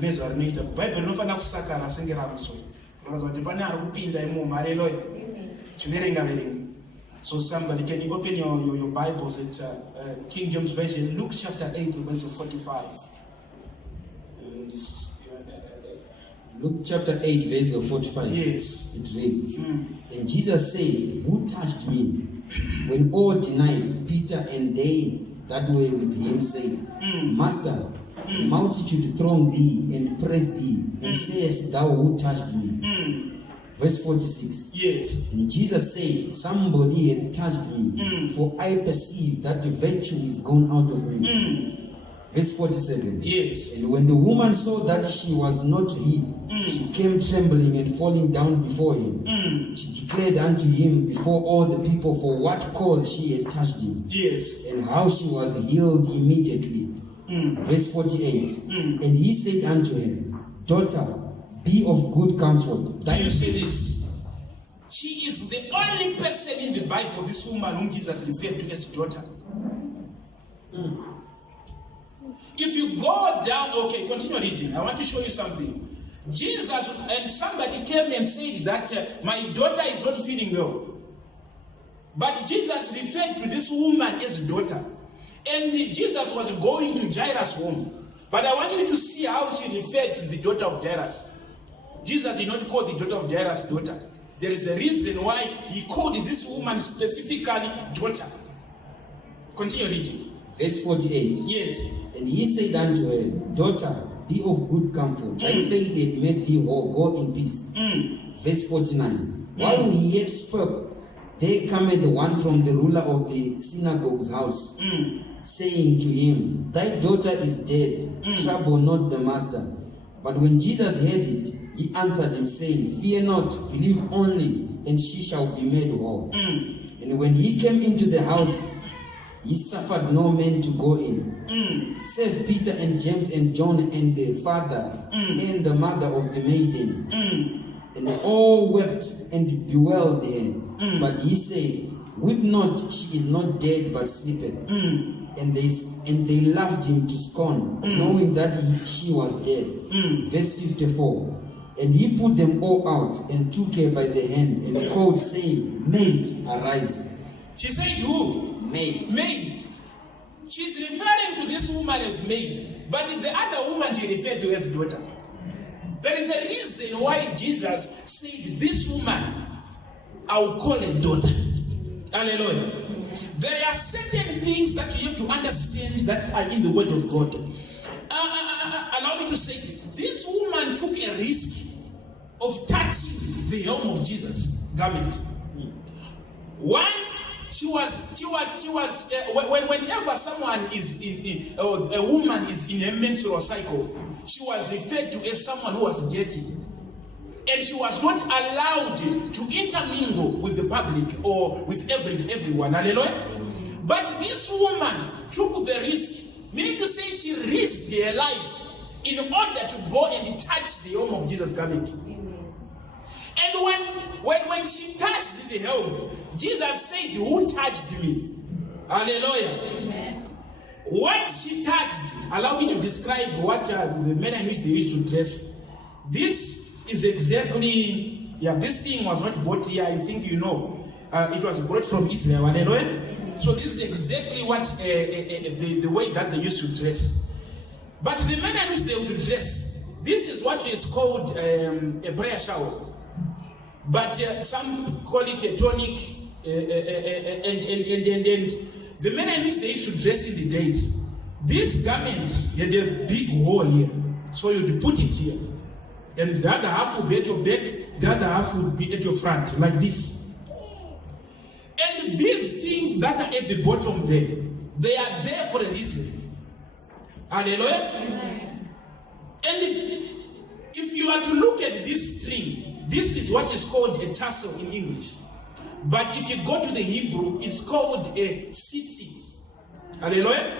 Renezo arinoita Bible inofanira kusakara sengera ruswa. Because what pane ari kupinda imomo, hallelujah. Chiverenga. So somebody, can you open your Bibles at King James Version, Luke chapter 8, verse 45. Luke chapter 8, verse 45. Yes. It reads, And Jesus said, Who touched me? When all denied, Peter and they that were with him said, Master, the multitude throng thee and press thee, and sayest thou, Who touched me? Verse 46. Yes. And Jesus said, Somebody had touched me, for I perceive that the virtue is gone out of me. Verse 47. Yes. And when the woman saw that she was not he, she came trembling and falling down before him. She declared unto him before all the people for what cause she had touched him. Yes. And how she was healed immediately. Verse 48. And he said unto her, Daughter, be of good comfort. Do you see this? She is the only person in the Bible, this woman whom Jesus referred to as daughter. If you go down, okay, continue reading. I want to show you something. Jesus and somebody came and said that my daughter is not feeling well. But Jesus referred to this woman as daughter. And Jesus was going to Jairus' home. But I want you to see how she referred to the daughter of Jairus. Jesus did not call the daughter of Jairus daughter. There is a reason why he called this woman specifically daughter. Continue reading. Verse 48. Yes. And he said unto her, Daughter, be of good comfort. Thy faith hath made thee whole. Go in peace. Verse 49. While he yet spoke, there cometh one from the ruler of the synagogue's house, saying to him, Thy daughter is dead. Trouble not the master. But when Jesus heard it, he answered him, saying, Fear not, believe only, and she shall be made whole. And when he came into the house, he suffered no man to go in, save Peter and James and John and the father and the mother of the maiden. And all wept and bewailed her. But he said, Weep not, she is not dead, but sleepeth. And they laughed him to scorn, knowing that she was dead. Verse 54. And he put them all out and took her by the hand and called, saying, Maid, arise. She said, Who? Maid. Maid. She's referring to this woman as maid, but the other woman she referred to as daughter. There is a reason why Jesus said, This woman, I will call a daughter. Hallelujah. There are certain things that you have to understand that are in the Word of God. Allow me to say this. This woman took a risk of touching the hem of Jesus' garment. One, whenever someone is a woman is in a menstrual cycle, she was referred to as someone who was dirty. And she was not allowed to intermingle with the public or with everyone. Hallelujah. But this woman took the risk, meaning to say she risked her life in order to go and touch the hem of Jesus' garment. And when she touched the hem, Jesus said, Who touched me? Hallelujah. Amen. What she touched, allow me to describe what the men in which they used to dress. This is exactly, this thing was not bought here, I think you know. It was brought from Israel. Hallelujah. So this is exactly what the way that they used to dress. But the men in which they would dress, this is what is called a prayer shower. But some call it a tonic. And the manner in which they used to dress in the days, this garment had a big hole here, so you'd put it here, and the other half would be at your back, the other half would be at your front, like this. And these things that are at the bottom there, they are there for a reason. Hallelujah. Amen. And if you are to look at this string, this is what is called a tassel in English. But if you go to the Hebrew, it's called a tzitzit. Hallelujah?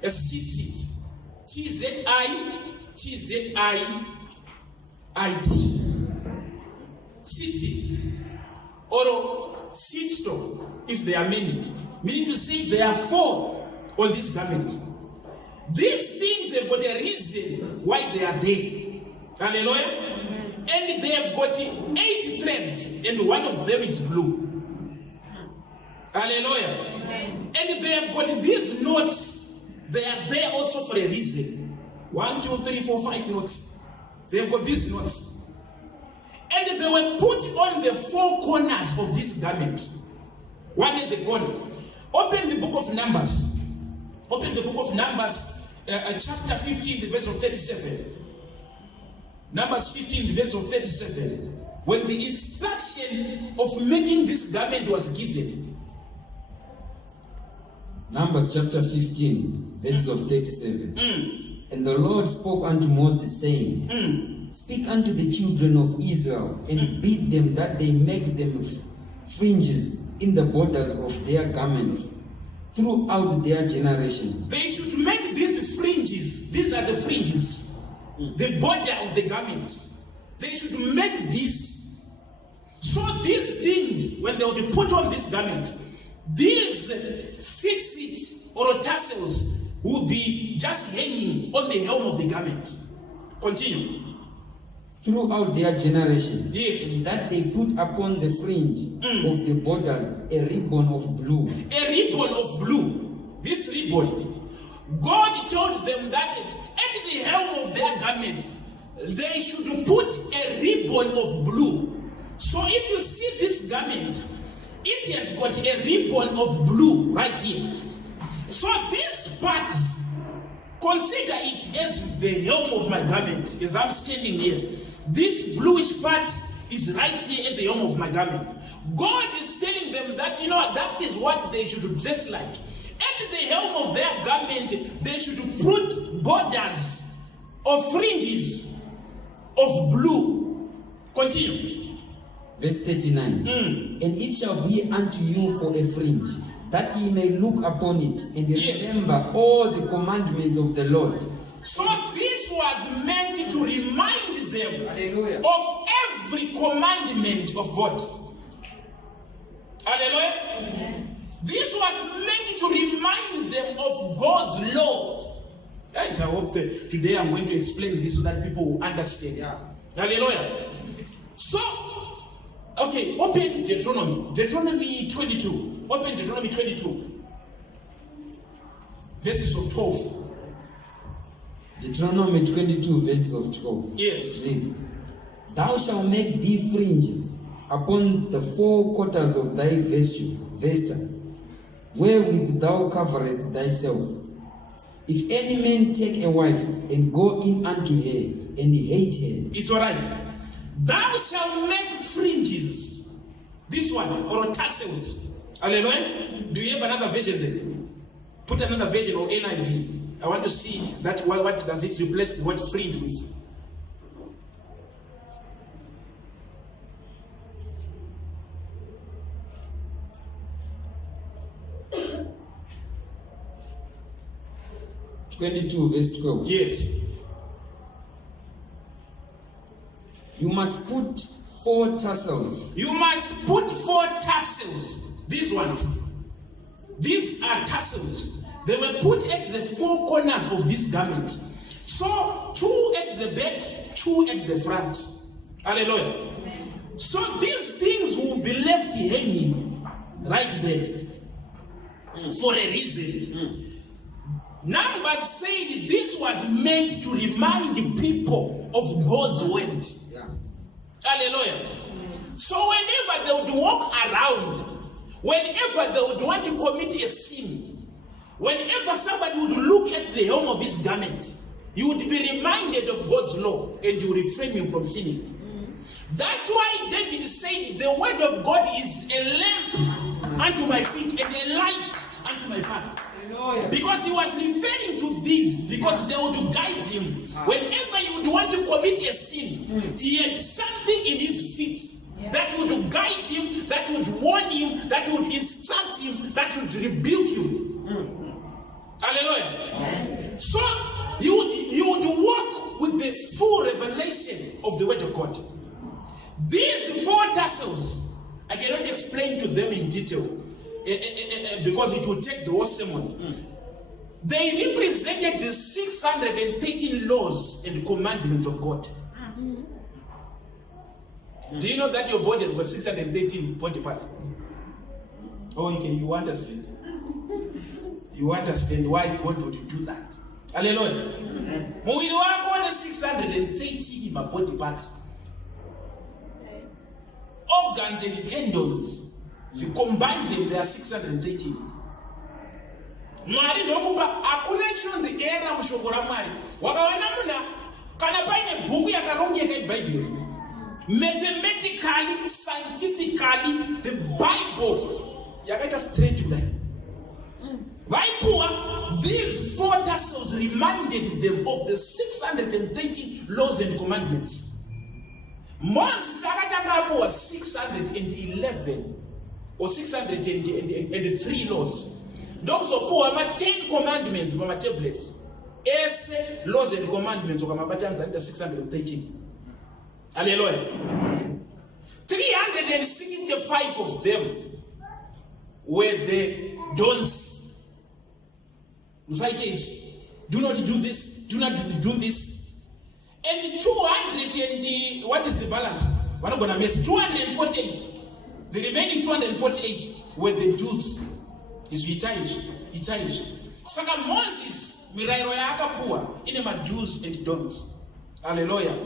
A tzitzit. T-Z-I-T-Z-I-I-T. Tzitzit. Or sitsto, if there are many. Meaning to say there are 4 on this garment. These things have got a reason why they are there. Hallelujah. And they have got 8 threads, and one of them is blue. Hallelujah. And they have got these knots. They are there also for a reason. 1, 2, 3, 4, 5 knots. They have got these knots. And they were put on the 4 corners of this garment. One at the corner. Open the book of Numbers. Open the book of Numbers, chapter 15, the verse of 37. Numbers 15, the verse of 37. When the instruction of making this garment was given. Numbers chapter 15, verses of 37. And the Lord spoke unto Moses, saying, Speak unto the children of Israel, and bid them that they make them fringes in the borders of their garments throughout their generations. They should make these fringes. These are the fringes. The border of the garment. They should make this. So these things, when they will be put on this garment, these 6 or tassels will be just hanging on the helm of the garment. Continue. Throughout their generations. Yes. And that they put upon the fringe of the borders a ribbon of blue. A ribbon of blue. This ribbon. God told them that at the helm of their garment, they should put a ribbon of blue. So if you see this garment, it has got a ribbon of blue right here. So this part, consider it as the helm of my garment. As I'm standing here, this bluish part is right here at the helm of my garment. God is telling them that, that is what they should dress like. At the helm of their garment, they should put borders of fringes of blue. Continue. Verse 39. And it shall be unto you for a fringe, that ye may look upon it, and remember all the commandments of the Lord. So this was meant to remind them Hallelujah. of every commandment of God. Hallelujah. Amen. This was meant to remind them of God's laws. Guys, I hope that today I'm going to explain this so that people will understand. Yeah. Hallelujah. So, okay, open Deuteronomy. Deuteronomy 22. Open Deuteronomy 22. Verses of 12. Deuteronomy 22, verses of 12. Yes. Reads, Thou shalt make thee fringes upon the 4 quarters of thy vesture, wherewith thou coverest thyself. If any man take a wife and go in unto her, and hate her. It's alright. Thou shalt make fringes. This one, or tassels. Hallelujah. Do you have another version there? Put another version or NIV. I want to see that what does it replace what fringe with. (22 verse 12). Yes. You must put 4 tassels. You must put 4 tassels. These ones. These are tassels. They were put at the 4 corners of this garment. So 2 at the back, 2 at the front. Hallelujah. Amen. So these things will be left hanging right there for a reason. Numbers said this was meant to remind people of God's word. Yeah. Hallelujah. So whenever they would walk around, whenever they would want to commit a sin, whenever somebody would look at the helm of his garment, you would be reminded of God's law and you refrain him from sinning. That's why David said the word of God is a lamp unto my feet and a light unto my path. Because he was referring to this, because they would guide him. Whenever he would want to commit a sin, he had something in his feet that would guide him, that would warn him, that would instruct him, that would rebuke him. Hallelujah. Amen. So you would walk with the full revelation of the word of God. These 4 tassels, I cannot explain to them in detail because it will take the whole sermon. They represented the 613 laws and commandments of God. Do you know that your body has got 613 body parts? Oh, okay, you understand. You understand why God would do that. Hallelujah. Mwili wako wana 613 body parts. Organs and tendons. If you combine them, they are 613. Mwari ndokupa hakuna chinonzi era mushoko raMwari. Wakaona muna kana paine bhuku yakarongeka iBhayibheri. Mathematically, scientifically, the Bible yakaita straight kudai. Vaipuwa, these 4 tassels reminded them of the 613 laws and commandments. Moses akatanga apuwa 611 or 603 laws. Ndokuzopuwa ma 10 commandments ma tablets. Ese laws and commandments okamabatanza ita 613. Hallelujah. 365 of them were the don'ts. Do not do this, do not do this. And 200 and what is the balance? We're not going to miss 248. The remaining 248 were the Jews. Is Itaish. Saka Moses, mirairo ya akapua, ine ma Jews and don'ts. Hallelujah.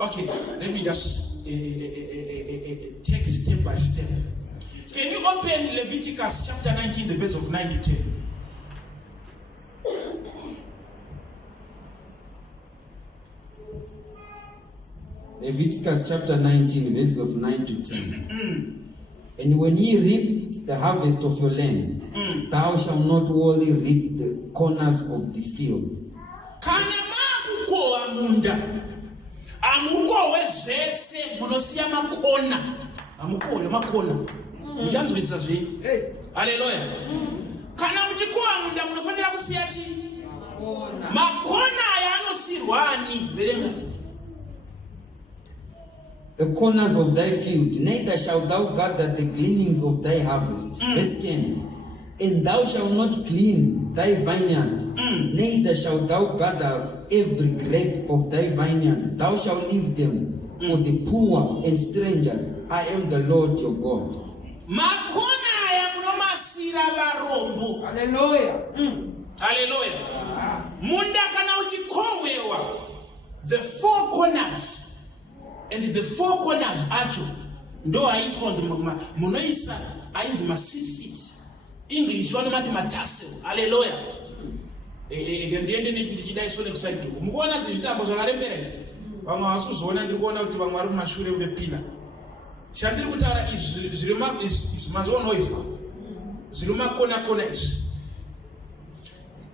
Okay, let me just take step by step. Can you open Leviticus chapter 19, the verse of 9 to 10? Leviticus chapter 19, verse of 9 to 10. And when ye reap the harvest of your land, thou shalt not wholly reap the corners of the field. Amukowe zese munosia makona. Amukowe makona. Mchanzulisa zvi. Hallelujah. Kana mchikowa munda munofanira kusiya chi? Makona ayanosirwani. Berenga. The corners of thy field, neither shalt thou gather the gleanings of thy harvest. Verse 10. And thou shalt not clean thy vineyard, neither shalt thou gather every grape of thy vineyard. Thou shalt leave them for the poor and strangers. I am the Lord your God. Hallelujah. Hallelujah. Munda kana uchikowewa. The 4 corners. And the 4 corners acho. Ndo aitwa munoisa ainzi ma seat. English vanomati matassel. Hallelujah. Ndiende ndichidai sole kuside. Mukuona zvitambo zvakarembera izvi. Vamwe vasikuzoona ndiri kuona kuti vamwe vari kumashure vepila. Chandiri kutaura izvi zviri mazono izvi. Zviri makona izvi.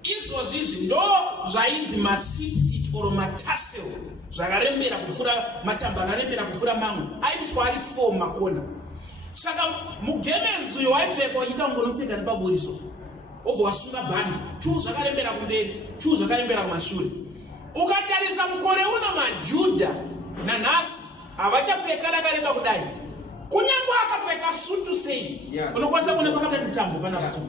Izvozvi izvi ndo zvainzi ma seat or matassel. Zvakarembera kufura matambo akarembera kufura mamwe. Aitwa ari 4 makona. Saka mugemenzi uyo waipfeka wachita ungonopfeka nepaburiso. Obva wasunga bhandi. 2 zvakarembera kumberi, 2 zvakarembera kumashure. Ukatarisa mukore uno maJudha nanhasi havachapfeka rakareba kudai. Kunyange akapfeka sutu sei. Unokwanisa kuona pakapeta mitambo pana paso.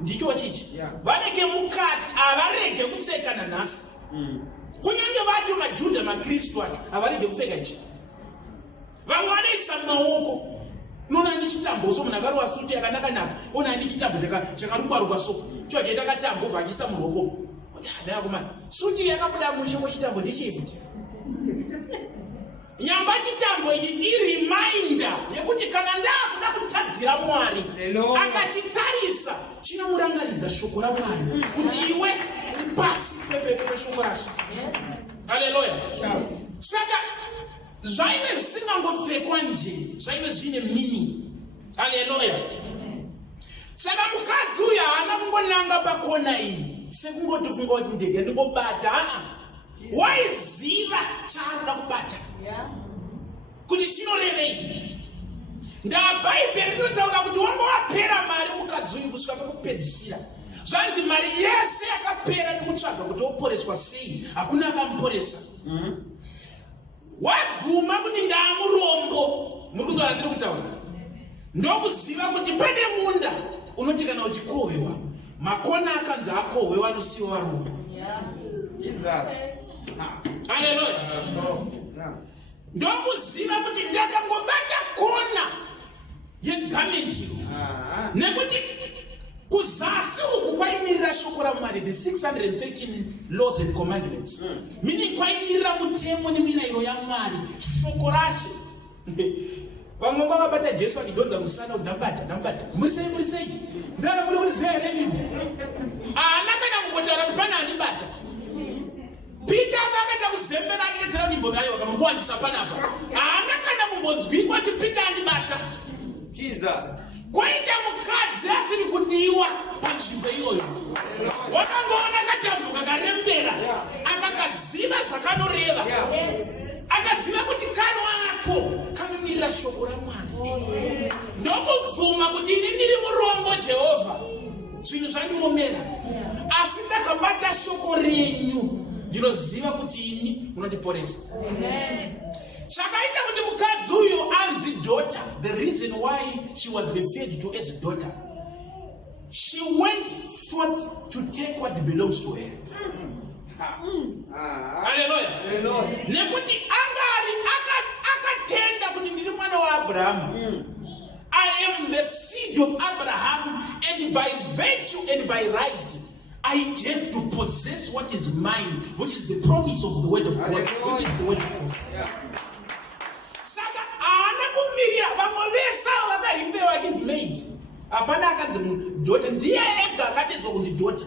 Ndicho chichi. Vanenge mukati avarege kupfeka nanhasi. Kunyange vacho maJudha maKristu acho avarege kupfeka ichi. Vamwe vanoisa maoko. Nona ni chitambo so munakaruwa suti yakanaka ona ni chitambo chakarukwa so chochaita katambo vachisa muruoko kuti hadaya kuma suti yakabuda mushoko chitambo ndichifuti nyamba chitambo iyi reminder yekuti kana ndakuda kutadzira Mwari akachitarisa chinomurangaridza shoko raMwari kuti iwe pasi pepe shoko raShe. Hallelujah. Saka zvaive zvisingangopfekwa nje, zvaive zvine meaning. Hallelujah. Saka mukadzi uyu haana kungonanga pakona iyi sekungotofunga kuti ndege ndingobata. Waiziva chaanoda kubata kuti chinorevei. NdaBhaibheri rinotaura kuti wanga wapera mari mukadzi uyu kusvika pakupedzisira. Zvanzi mari yese yakapera nekutsvaga kuti oporeswa sei, hakuna akamuporesa. Wabvuma kuti ndamurombo. Murikuzwa ndiri kutaura. Ndokuziva kuti pane munda unoti kana uchikohwewa makona akanzi akohwe vanosiwa varume. Haleluya. Ndokuziva kuti ndakangobata kona yegamenti nekuti kuzasi uku kwaimirira shoko raMwari, the 613 laws and commandments, meaning kwaimirira mutemo nemirayiro yaMwari, shoko rashe. Vamwe vakabata Jesu achidonza musana kuti ndambata murisei ndana muri kuti zereni ana kana kungotara kuti pana andibata. Peter akaenda kuzembera akidetsera nyimbo yayo vakamukuwandisa panapa ana kana kumbonzwikwa kuti Peter andibata. Jesus. Kwaita mukadzi asiri kudiwa panzvimbo iyoyo, wakangoona katambuka karembera akakaziva zvakanoreva, akaziva kuti kanwa ako kanomirira shoko raMwari. Ndokubvuma kuti ini ndiri murombo Jehovha, zvinhu zvandiomera, asi ndakabata shoko renyu ndinoziva kuti ini munondiporesa. Chakaita kuti mukadzi uyo anzi daughter, the reason why she was referred to as daughter, she went forth to take what belongs to her. Hallelujah. Nekuti angari akatenda kuti ndiri mwana wa Abraham. I am the seed of Abraham, and by virtue and by right I have to possess what is mine, which is the promise of the word of God, which is the word of God. Saka ana kumiria vamwevesa vakarifewa akizimade hapana akanzi mudhota ndiye ega akadedzwa kunzi dhota.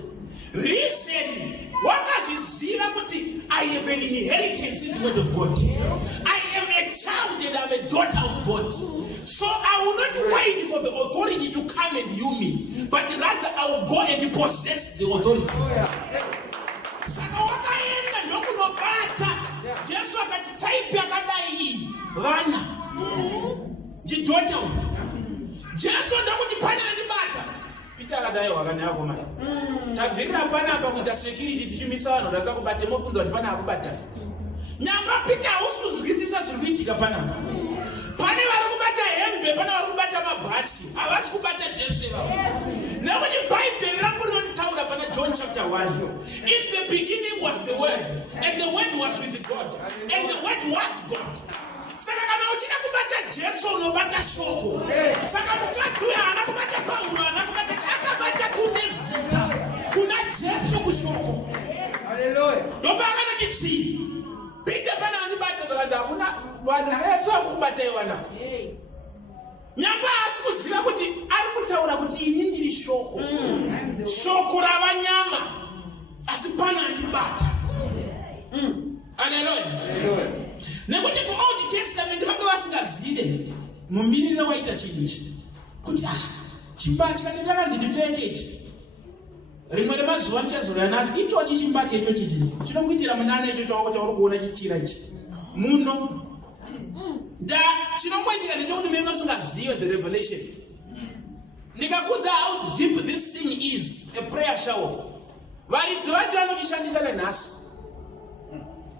Reason wakazviziva kuti I have an inheritance in the word of God. I am a child and I am a daughter of God. So I will not wait for the authority to come and heal me, but rather I will go and possess the authority. Saka wakaenda ndokunobata. Jesu akati type yakadai iyi vana ndidhota uyu. Jesu ndokuti pana andibata. Peter akadai wakanaya komana. Tabvirira panapa kuti security tichimisa vanhu ndasa kubate mofunza kuti pana akubatai. Nyamba Peter hausi kunzwisisa zviri kuitika panapa. Pane vari kubata hembe, pane vari kubata mabhatyi, havasi kubata Jesu ivavo. Nekuti Bhaibheri rangu rinotaura pana John chapter 1. In the beginning was the word, and the word was with God, and the word was God. Saka kana uchida kubata Jesu unobata shoko. Saka mukadzi uyu haana kubata Paulo, haana kubata, akabata kune zita, kuna Jesu kushoko. Hallelujah. Ndoba akanati chii? Peter pana andibata zvakati hakuna vanhu vese vakubata iwana. Nyamba asi kuziva kuti ari kutaura kuti ini ndiri shoko. Shoko ravanyama, asi pana andibata. Hallelujah. Nekuti muOld Testament vanga vasingazive mumiriro waita chinhu ichi. Kuti chimbachi chakanzi ndipfeke ichi. Rimwe remazuva ndichazorana ati ichochi chimbachi icho chichi. Chinokuitira munana icho chauri kuona chichira ichi. Muno. Chinongoitika ndechekuti menga musingazive the revelation. Ndikakudza how deep this thing is, a prayer shower. Varidzi vacho vanochishandisa nanhasi.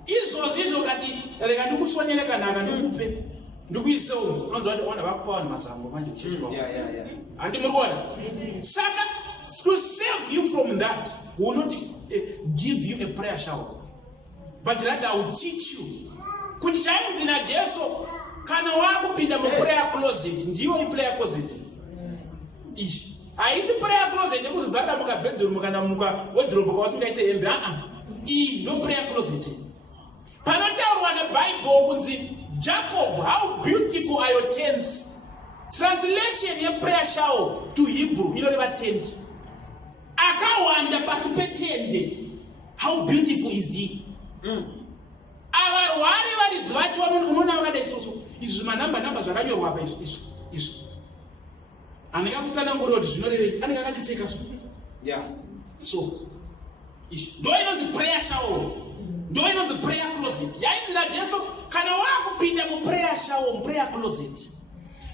Izvozvo izvo kati rega ndikusonere kanhanga ndikupe ndikuisewo unonzwa kuti ona vakupa vanhu mazango manje kuchechwa. Handi muri kuona? Saka to save you from that, we will not give you a prayer shower, but rather I will teach you kuti chainzi naJesu kana wakupinda mu prayer closet ndiyo i prayer closet ichi haisi prayer closet yekuzvharira muka bedroom kana muka wardrobe kwawasingaise hembe no prayer closet. Panotaurwa neBible kunzi Jacob, how beautiful are your tents. Translation ye prayer shower to Hebrew inoreva tent. Akawanda pasi petende, how beautiful is he. Avarwari varidzi vacho unoona vakada isusu izvi manamba zvakanyorwa apa izvi anenge akutsanangurira kuti zvinorevei anenge akatipfeka so ndo inonzi prayer shower, ndo inonzi prayer closet. Yainzi naJesu kana wakupinda mu prayer shower, mu prayer closet,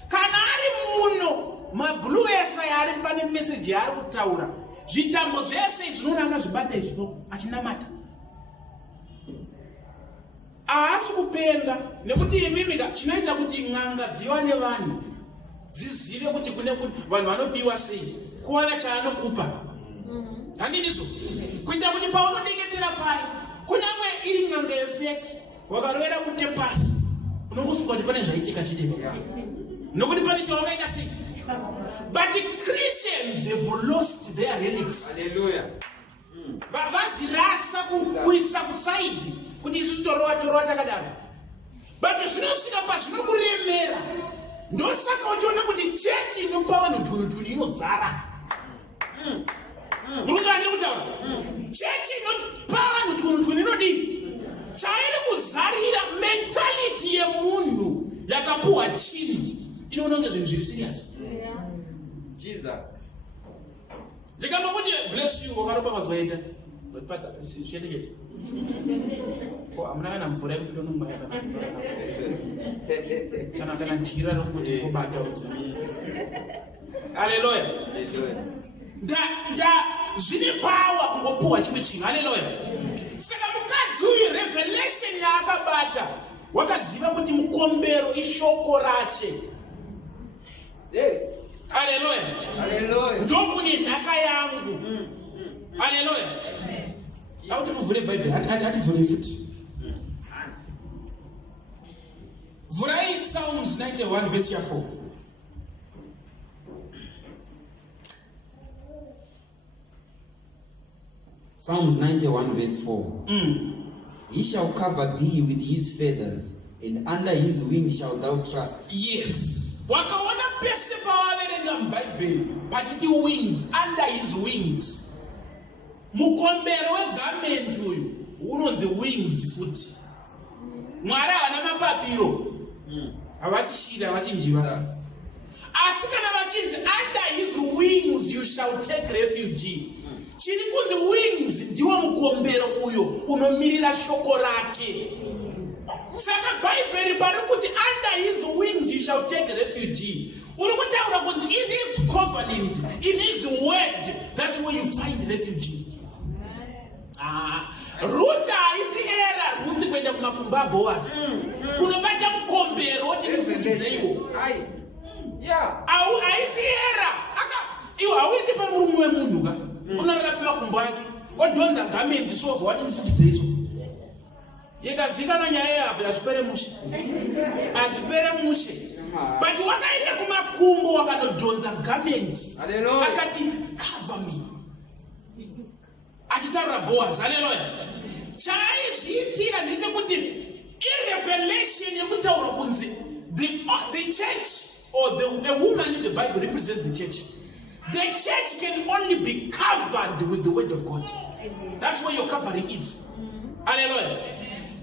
kana ari muno mablue esa yari pane message yari kutaura zvitambo zvese zvinonanga zvibate izvo achinamata haasi kupenga. Nekuti imimika chinoita kuti n'anga dziwane vanhu dzizive kuti kune vanhu vanodiwa sei, kuwana chaanokupa handinizo kuita kuti paunodeketera pai kunyangwe iri ng'anga yefeki wakarovera kuti pasi unokufunga kuti pane zvaitika chitema nokuti pane chawakaita sei. But the Christians have lost their relics. Hallelujah. Vazvirasa kuisa kusaidi kuti isusu torova takadaro. But zvinosvika pazvinokuremera ndosaka uchiona kuti chechi inopa vanhu dhunudhunu inodzara. Murikuzwa kutaura chechi inopa vanhu dhunudhunu inodii chairi kuzarira mentality yemunhu yakapuhwa chinhu inoona kunge zvinhu zviri serious. Jesus. Ndikamuti bless you wakaropa vazoenda. But pastor zviendekete. Ko amuna kana mvura yekuti ndonomwa kana njira rokuti kubata. Hallelujah. Hallelujah. Zvine power kungopuhwa chimwe chinhu. Hallelujah. Saka mukadzi uyu revelation yaakabata wakaziva kuti mukombero ishoko rashe. Hallelujah. Hallelujah. Ndokune nhaka yangu. Hallelujah. Auti muvhure Bible hati vhure futi. Vurai Psalms 91 verse 4. Psalms 91 verse 4. He shall cover thee with his feathers, and under his wings shalt thou trust. Yes. Wakaona pese pawaverenga mubhaibheri pachiti wings, under his wings. Mukombero wegarment uyu unonzi wings futi. Mwari havana mapapiro. Havasi shiri, havasi njiva. Asi kana vachinzi under his wings you shall take refuge. Chiri kunzi wings ndiwo mukombero uyo unomirira shoko rake. Saka Bible pari kuti under his wings you shall take refuge. Uri kutaura kunzi in his covenant, in his word, that's where you find refuge. Ruth haisi era Ruth kwenda kumakumba Boaz. Kunobata mukombero oti mufungidzeyo. Haisi era. Iwo hawiti pa murume wemunhu ka. Unorara kumakumbo ake. Odonza garment sova wati mufungidzeyo. Yekazikana nyaya yapo azvipere mushe. Azvipere mushe. But wakaenda kumakumbo wakanodonza garment. Akati cover me. Akitaura Boaz. Hallelujah. Chaizviitira ndechekuti irrevelation yekutaura kunzi the church or the woman in the Bible represents the church. The church can only be covered with the word of God. That's where your covering is. Hallelujah.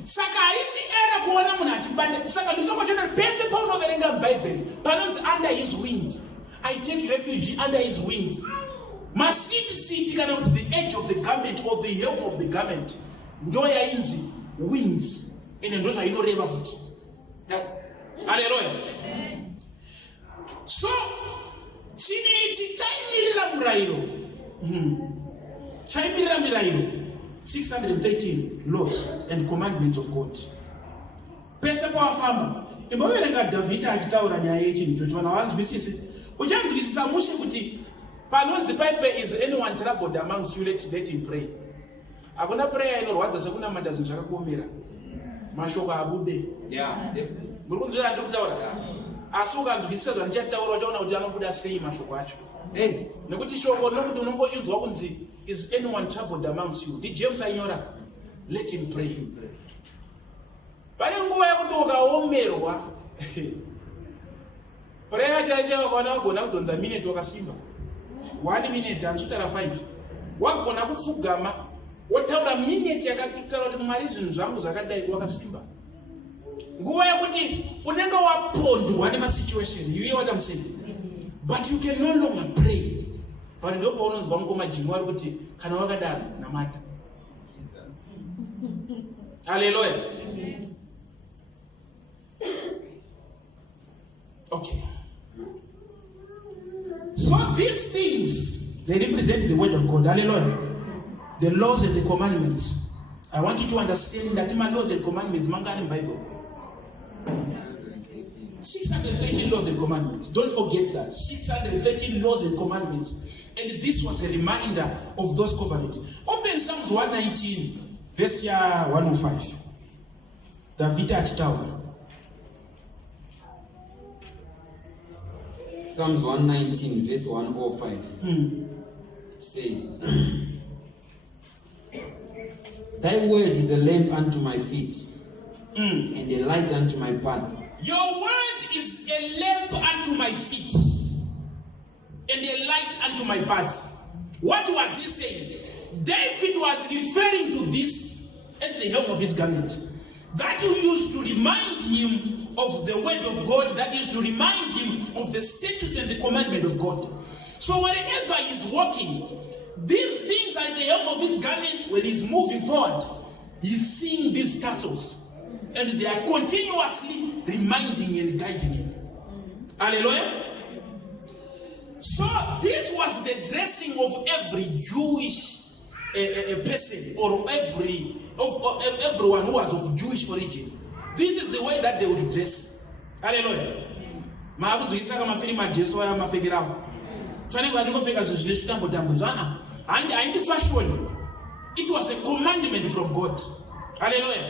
Saka haisi era kuona munhu achibata. Saka ndisokochona pese paunoverenga muBhayibheri panonzi under his wings. I take refuge under his wings. Masiti kana kuti the edge of the garment or the hem of the garment ndo yainzi wings. Ine ndo zvainoreva futi. Hallelujah. So chinichi chaimirira murayiro. Chaimirira mirayiro 613 laws and commandments of God. Pese pawafamba imboverenga Dhavhidhi achitaura nyaya yechinhu kuti vanhu havanzwisisi. Uchanzwisisa mushe kuti panonzi Bible is anyone troubled amongst you let him pray. Hakuna prayer inorwadza sekunamata zvinhu zvakakomera. Mashoko abude. Muri kunzwira ndikutaura? Asi ukanzwisisa zvandichatitaura uchaona kuti anobuda sei mashoko acho. Nekuti shoko nokuti unombochinzwa kunzi is anyone troubled amongst you. Did James ainyora? Let him pray. Pane nguva yekuti ukaomerwa prayer chaicho wakaona wagona kudonza minute wakasimba 1 minute amusutara 5 wagona kupfugama wotaura minute yakakitaura kuti Mwari zvinhu zvangu zvakadai wakasimba. Nguva yekuti unenge wapondwa nemasituation you hear what I'm saying, but you can no longer pray. But ndo paunonzwa mukoma Jimmy ari kuti kana wakadaro namata. Hallelujah. Okay. So these things, they represent the word of God. Hallelujah. The laws and the commandments. I want you to understand that my laws and commandments mangani in Bible. 613 laws and commandments. Don't forget that. 613 laws and commandments. And this was a reminder of those covenants. Open Psalms 119, verse 105. David achitaura. Psalms 119, verse 105 says, Thy word is a lamp unto my feet, and a light unto my path. Your word is a lamp unto my feet, and a light unto my path. What was he saying? David was referring to this at the hem of his garment. That used to remind him of the word of God, that is to remind him of the statutes and the commandment of God. So wherever he's walking, these things are the hem of his garment. When he's moving forward, he's seeing these tassels, and they are continuously reminding and guiding him. Hallelujah. So this was the dressing of every Jewish person, or everyone who was of Jewish origin. This is the way that they would dress. Hallelujah. It was a commandment from God. Hallelujah.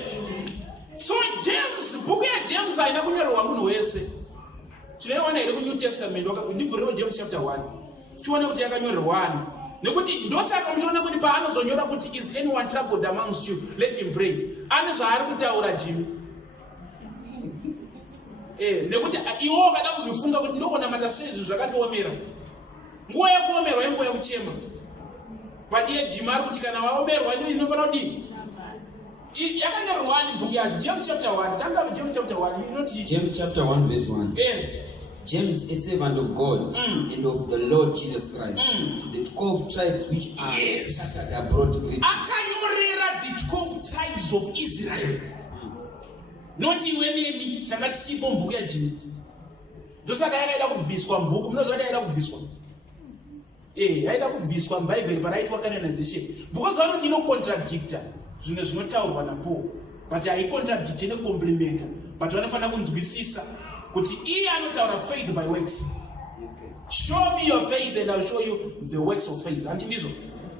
So James, book ya James aina kunyarwa munhu wese. Tinoona iri kuNew Testament ndivhuriro James chapter 1. Tione kuti yakanyorwa nekuti ndosaka muchiona kuti paanozonyora kuti is anyone troubled amongst you, let him pray. Ane zvaari kutaura Jimmy. Nekuti iwo kada kuzofunga kuti ndokona mata sezvo zvakatoomera. Nguva yekuomerwa inguva yekuchema. But ye Jimmy ari kuti kana waomerwa inofanira kudii? Yakanyorwa book yacho James chapter 1. Tanga James chapter 1. You know James chapter 1 verse 1. Yes. James, a servant of God and of the Lord Jesus Christ, to the 12 tribes which are scattered abroad greatly. Akanyorera the 12 tribes of Israel. Not iweneni takati sipo mbuku ya Jimmy. Ndosaka yakaida kubviswa mbuku, munozwa kuti yaida kubviswa. Yaida kubviswa muBhayibheri paraitwa canonization. Because vanoti inocontradicta zvimwe zvinotaurwa naPaul. But haicontradicte necomplementa. But vanofanira kunzwisisa kuti iye anotaura faith by works. Show me your faith and I'll show you the works of faith. Anti ndizvo.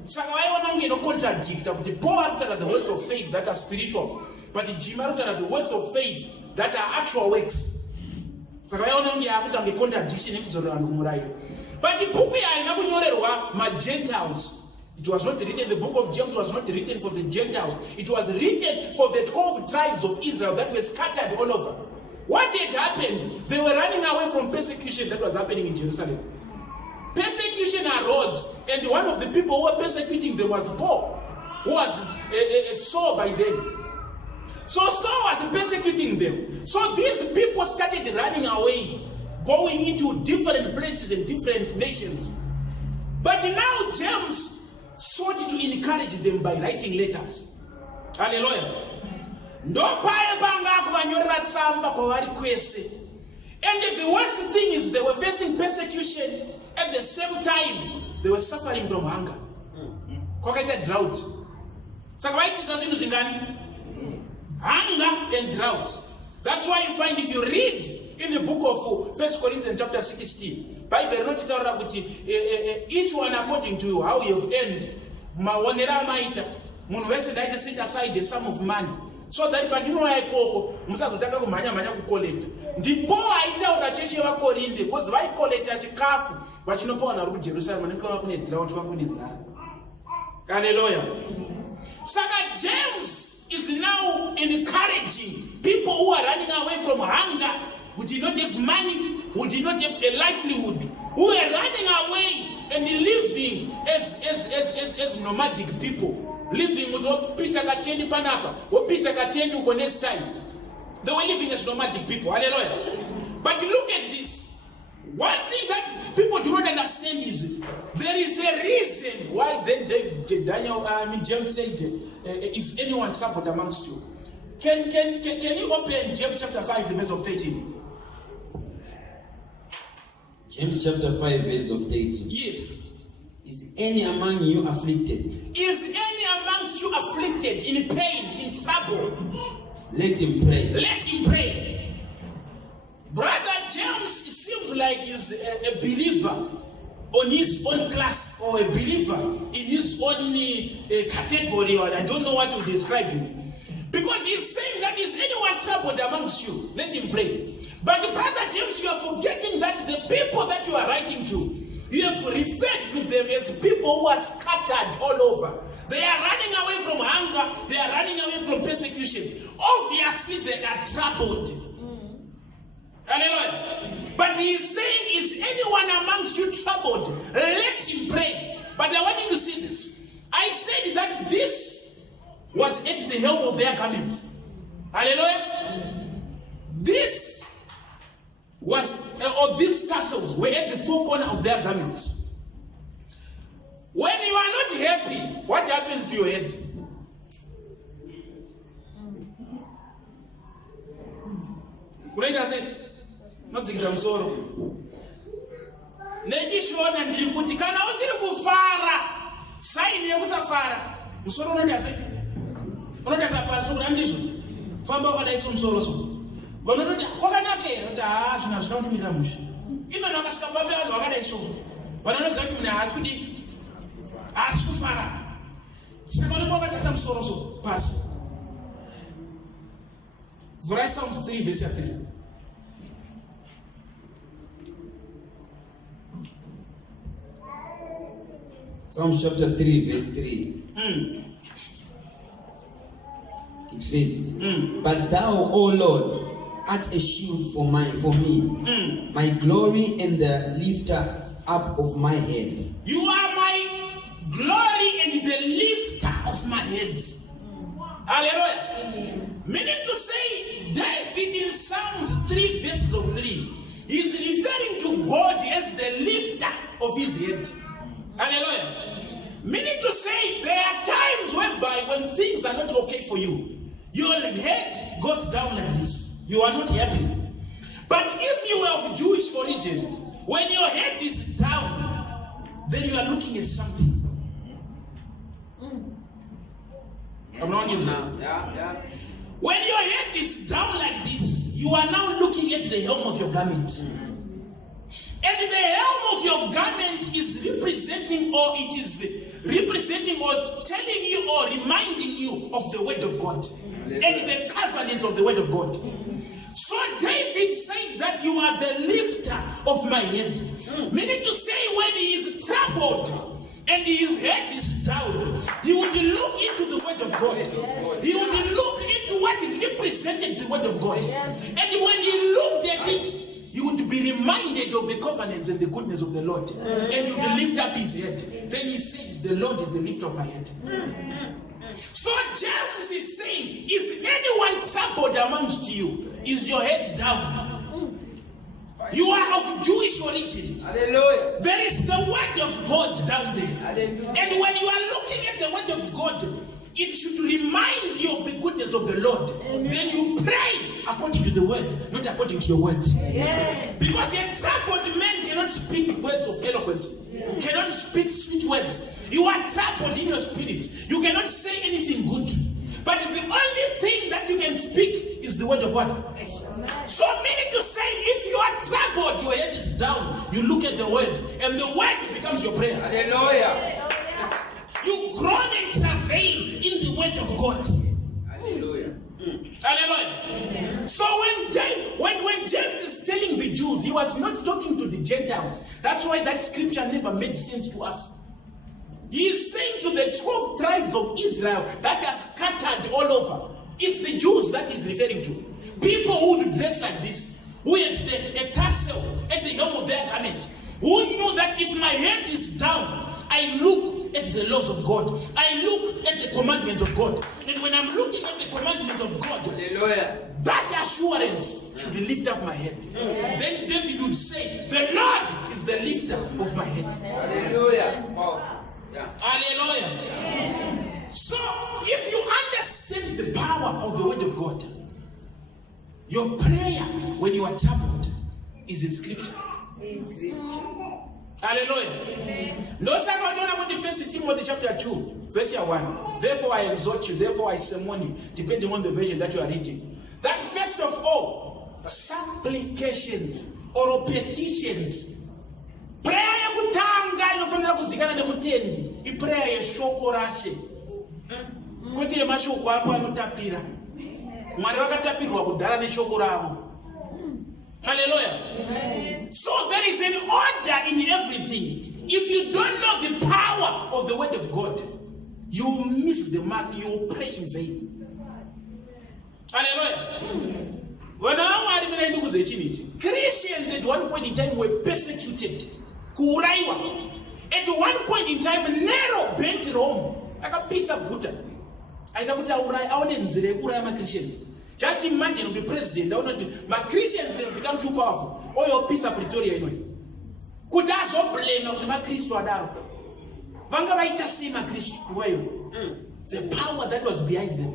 Saka vaiona kunge inocontradicta kuti Paul anotaura the works of faith that are spiritual, but Jimmy anotaura the works of faith that are actual works. Saka vaiona kunge akuita kunge contradiction ekudzorera vanhu kumurayiro. But ibhuku yaina kunyorerwa maGentiles. It was not written, the book of James was not written for the Gentiles. It was written for the 12 tribes of Israel that were scattered all over. What had happened? They were running away from persecution that was happening in Jerusalem. Persecution arose, and one of the people who were persecuting them was Paul, who was Saul by then. So Saul was persecuting them. So these people started running away, going into different places and different nations. But now James sought to encourage them by writing letters. Hallelujah. Ndopaye banga kuvanyorera tsamba kwavari kwese. And the worst thing is they were facing persecution at the same time they were suffering from hunger. Kwakaita drought. Saka vaitisa zvinhu zvingani? Hunger and drought. That's why you find if you read in the book of 1 Corinthians chapter 16, Bible inotitaura kuti each one according to how you have earned maonera amaita munhu wese ndaita set aside a sum of money so that pandinouya ikoko musazotanga kumhanya kukolekta. Ndipo aitaura chechi yevakorinde because vaikolekta chikafu vachinopa vanhu vari kuJerusarema nekuti kwanga kune drought, kwanga kune nzara. Hallelujah. Saka James is now encouraging people who are running away from hunger, who did not have money, who did not have a livelihood, who were running away and living as nomadic people. Living with Peter Katendi Panapa, or Peter Katendi uko next time. They were living as nomadic people. Hallelujah. But look at this. One thing that people do not understand is there is a reason why James said, is anyone troubled amongst you? Can you open James chapter 5, the verse of 13? James chapter 5 verse of 13. Yes. Is any among you afflicted? Is any amongst you afflicted, in pain, in trouble? Let him pray. Let him pray. Brother James, it seems like he's a believer. on his own class, or a believer in his own category, or I don't know what to describe him. Because he's saying that is anyone troubled amongst you, let him pray. But Brother James, you are forgetting that the people that you are writing to, you have referred to them as people who are scattered all over. They are running away from hunger, they are running away from persecution. Obviously, they are troubled. Hallelujah. But he is saying, is anyone amongst you troubled? Let him pray. But I want you to see this. I said that this was at the helm of their garment. Hallelujah. This was, or these tassels were at the four corners of their garments. When you are not happy, what happens to your head? When does it? Not the gram sorrow. Nejishona ndiri kuti kana usiri kufara saini yekusafara musoro unodasa unodasa pasi urandizvo famba wakadaiso musoro so vanototi kwakanakera kuti zvina zvina kutumira musha even wakasvika pape vanhu wakadaiso vanonoziva kuti munhu haasi kudii haasi kufara saka unenge wakadasa musoro so pasi. Vhurai Psalms 3 verse 3. Psalms chapter 3 verse 3. It reads, But thou, O Lord, art a shield for me, my glory and the lifter up of my head. You are my glory and the lifter of my head. Hallelujah. Meaning to say, David in Psalms 3 verses of 3 is referring to God as the lifter of his head. Hallelujah. Meaning to say, there are times whereby when things are not okay for you, your head goes down like this. You are not happy. But if you are of Jewish origin, when your head is down, then you are looking at something. I'm not you now. Yeah. When your head is down like this, you are now looking at the helm of your garment. And the helm of your garment is representing, or it is representing or telling you or reminding you of the word of God. And the covenant of the word of God. So David said that you are the lifter of my head. Meaning to say, when he is troubled and his head is down, he would look into the word of God. He would look into what it represented, the word of God. And when he looked at it, he would be reminded of the covenants and the goodness of the Lord. And he would lift up his head. Then he said, the Lord is the lifter of my head. So James is saying, is anyone troubled amongst you? Is your head down? You are of Jewish origin. Hallelujah. There is the word of God down there. Hallelujah. And when you are looking at the word of God, it should remind you of the goodness of the Lord. Amen. Then you pray according to the word, not according to your words. Yes. Because a troubled man cannot speak words of eloquence. Yes. Cannot speak sweet words. You are troubled in your spirit. You cannot say anything good. But the only thing that you can speak is the word of what? So meaning to say, if you are troubled, your head is down, you look at the word, and the word becomes your prayer. Hallelujah. You groan and travail in the word of God. Hallelujah. Hallelujah. So when James is telling the Jews, he was not talking to the Gentiles. That's why that scripture never made sense to us. He is saying to the 12 tribes of Israel that are scattered all over. It's the Jews that he's referring to. People who would dress like this, who had a tassel at the helm of their garment, who knew that if my head is down, I look at the laws of God. I look at the commandments of God. And when I'm looking at the commandment of God, hallelujah, that assurance should lift up my head. Then David would say, the Lord is the lifter of my head. Hallelujah. Wow. Yeah. Hallelujah. So, if you understand the power of the word of God, your prayer when you are troubled is in scripture. Hallelujah. No, sir, I don't know what the 1 Timothy chapter 2, verse 1. Therefore I exhort you, therefore I sermon you, depending on the version that you are reading, that first of all, supplications or petitions, prayer kuzikana nemutendi iprayer yeshoko rashe kwete yemashoko ako anotapira. Mwari vakatapirwa kudhara neshoko ravo. Hallelujah. So there is an order in everything. If you don't know the power of the word of God, you miss the mark, you pray in vain. Hallelujah. Christians at one point in time were persecuted. At one point in time, Nero bent Rome like a piece of butter. Christians. Just imagine you'll be president. My Christians will become too powerful. Or your piece of Pretoria anyway. Could I so blame my Christ Adaro? The power that was behind them.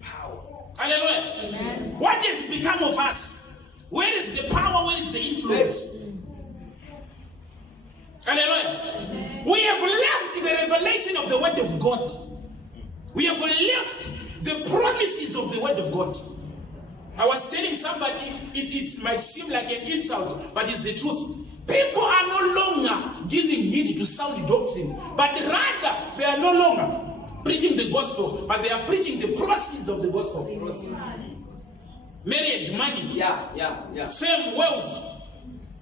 Power. Hallelujah. Amen. What has become of us? Where is the power? Where is the influence? Hallelujah. Amen. We have left the revelation of the word of God. We have left the promises of the word of God. I was telling somebody, it might seem like an insult, but it's the truth. People are no longer giving heed to sound doctrine, but rather they are no longer preaching the gospel, but they are preaching the proceeds of the gospel. Marriage, money, fame, wealth.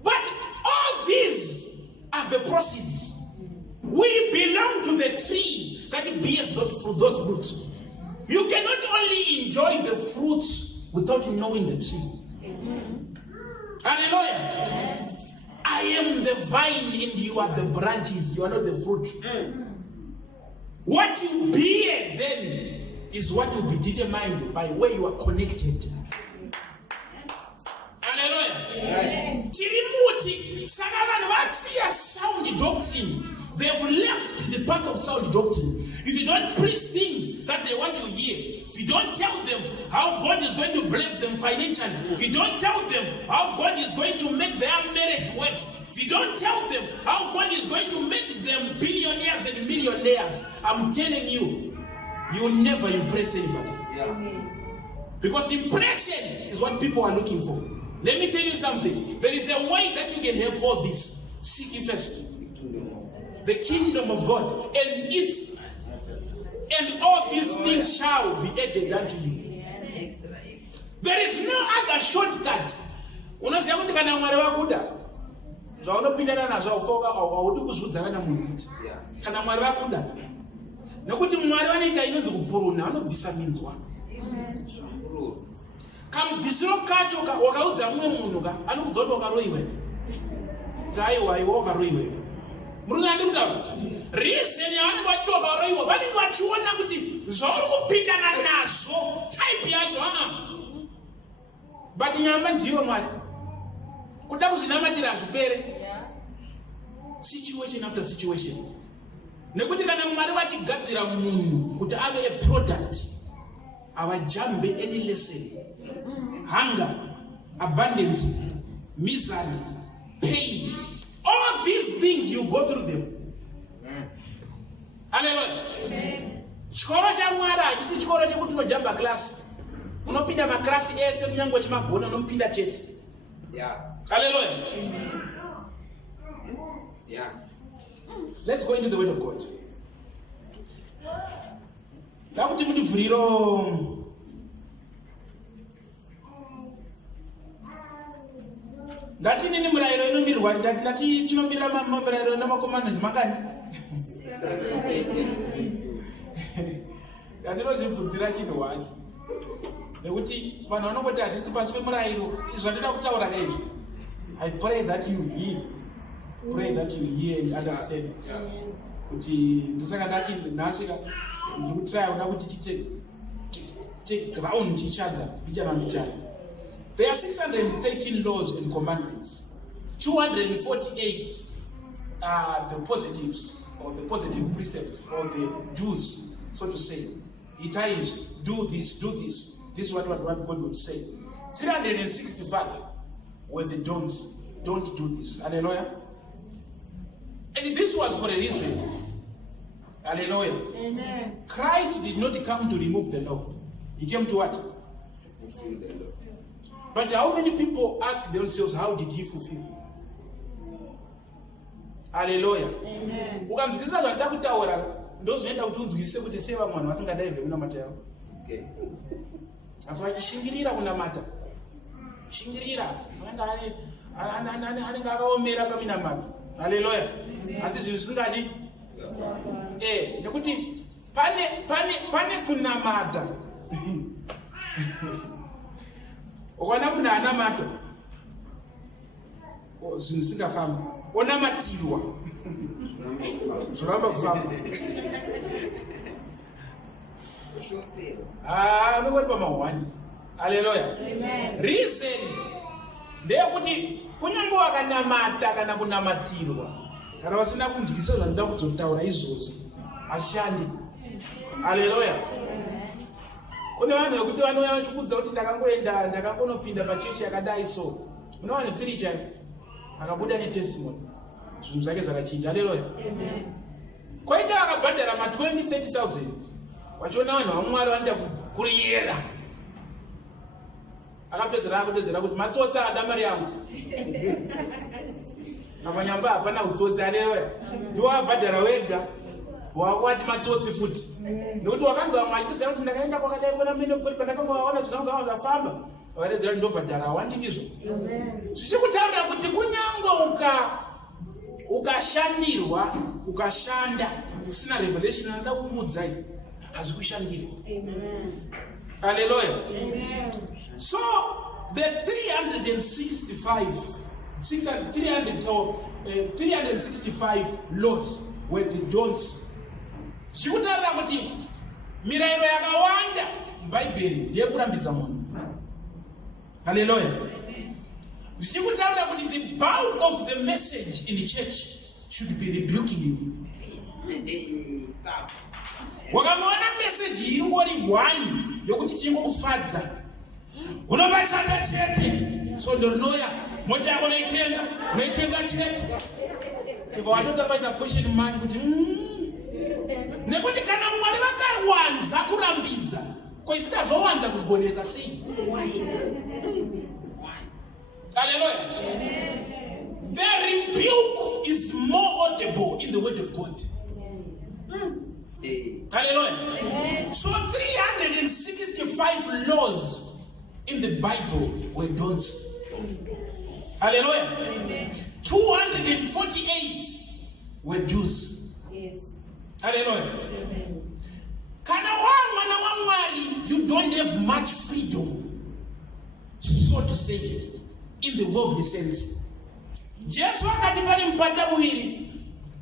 But all these are the proceeds. We belong to the tree that bears those fruits. You cannot only enjoy the fruits without knowing the tree. Hallelujah. I am the vine and you are the branches. You are not the fruit. What you bear then is what will be determined by where you are connected. Hallelujah. Tirimuti, Sagavan, sound doctrine. They have left the path of sound doctrine. If you don't preach things that they want to hear, if you don't tell them how God is going to bless them financially, if you don't tell them how God is going to make their marriage work, if you don't tell them how God is going to make them billionaires and millionaires, I'm telling you, you'll never impress anybody. Because impression is what people are looking for. Let me tell you something. There is a way that you can have all this. Seek ye first the kingdom of God, and all these things shall be added unto you. There is no other shortcut. Unaziya kuti kana Mwari wakuda zvaunopindana nazvo ufoka haudi kuzudza kana munhu futi kana Mwari wakuda nekuti Mwari vanoita inonzi kupuruna, vanobvisa minzwa. Kamubvisiro kacho wakaudza mumwe munhu anokudza kuti wakaroiwa aiwa iwe wakaroiwa. Reason yavanenge vachiti wakaroiwa vanenge vachiona kuti zvauri kupindana nazvo type yazvo but nyamba ndiwe Mwari kuda kuzvinamatira zvipere situation after situation. Nekuti kana Mwari vachigadzira munhu kuti ave a product avajambe any lesson. Hunger, abundance, misery, pain, all these things you go through them. Hallelujah. Chikoro cha Mwari hachisi chikoro chekuti unojamba class. Unopinda maklasi ese kunyange chimagona unompinda chete. Hallelujah. Let's go into the word of God. Ndakuti mundivhuriro ngati nini murayiro inomirwa ndati chinomirira murayiro namakomanezi makani ngatinozvibvunzira chinhu wani nekuti vanhu vanongoti hatisi pasi pemurayiro. Izvi zvandida kutaura izvi, I pray that you hear, and understand kuti ndisaka ndati nhasi ndiri kutraya kuda kuti take ground each other ichananguchana. There are 613 laws and commandments. 248 are the positives, or the positive precepts, or the do's, so to say. It is do this, do this. This is what God would say. 365 were the don'ts. Don't do this. Hallelujah. And this was for a reason. Hallelujah. Amen. Christ did not come to remove the law. He came to what? Fulfill the law. But how many people ask themselves, how did he fulfill? Haleluya. Ukanzwikisa zvanda kutaura ndozvinoita kuti unzwisise kuti sei vamwe vanhu vasingadai kunamata yavo. Asi vachishingirira kunamata. Shingirira. Anenge akaomera paminamata. Haleluya. Asi zvinhu zvisingadi. Nekuti pane kunamata. Ukana munhu anamata. Zvinhu zvisingafambi. Onamatirwa. Zvoramba kufamba. Nobody pamahwani. Haleluya. Reason ndeyekuti kunyange wakanamata kana kunamatirwa kana vasina kunzwisisa zvanoda kuzotaura izvozvo ashandi. Haleluya. Kune vanhu vekuti vanouya vachikudza kuti ndakangonopinda pachechi yakadai so. Unowana firicha akabuda netestimony. Zvinhu zvake zvakachinja. Haleluya. Kwaita vakabhadhara ma20-30,000 vachiona vanhu vamwari vanoita kuriyera. Akapedzera akudedzera kuti matsotsa ada mari yangu. Apanyamba hapana utsotsi. Haleluya. Ndiwo wabhadhara wega wakwati matsotsi futi. Nekuti wakanzwa vamwe vachidedzera kuti ndakaenda kwakadai kuona mene kuti pandakanga waona zvinhu zvangu zvafamba. Vakadedzera kuti ndobhadhara wandi ndizvo. Zvichikutaurira kuti kunyange ukashandirwa ukashanda usina revelation anoda kukuudzai hazikushandira. Hallelujah. So the 365 laws were the don'ts. Zvikutaurira kuti mirayiro yakawanda mubhaibheri ndeyekurambidza munhu. Hallelujah. Zvikutaurira kuti the bulk of the message in the church should be rebuking you. Wakamaona message ingori one yokuti chingokufadza unobachanda chete so ndorinoya mota yako unoitenga chete iko watotapaisa question mark kuti nekuti kana Mwari vakawanza kurambidza koisikazowanza kugonesa sei. Hallelujah. The rebuke is more audible in the word of God. Hallelujah. So 365 laws in the Bible were don'ts. Hallelujah. 248 were do's. Hallelujah. Kana mwana wa Mwari, you don't have much freedom, so to say, in the worldly sense. Jesu wakati pali mpata muwiri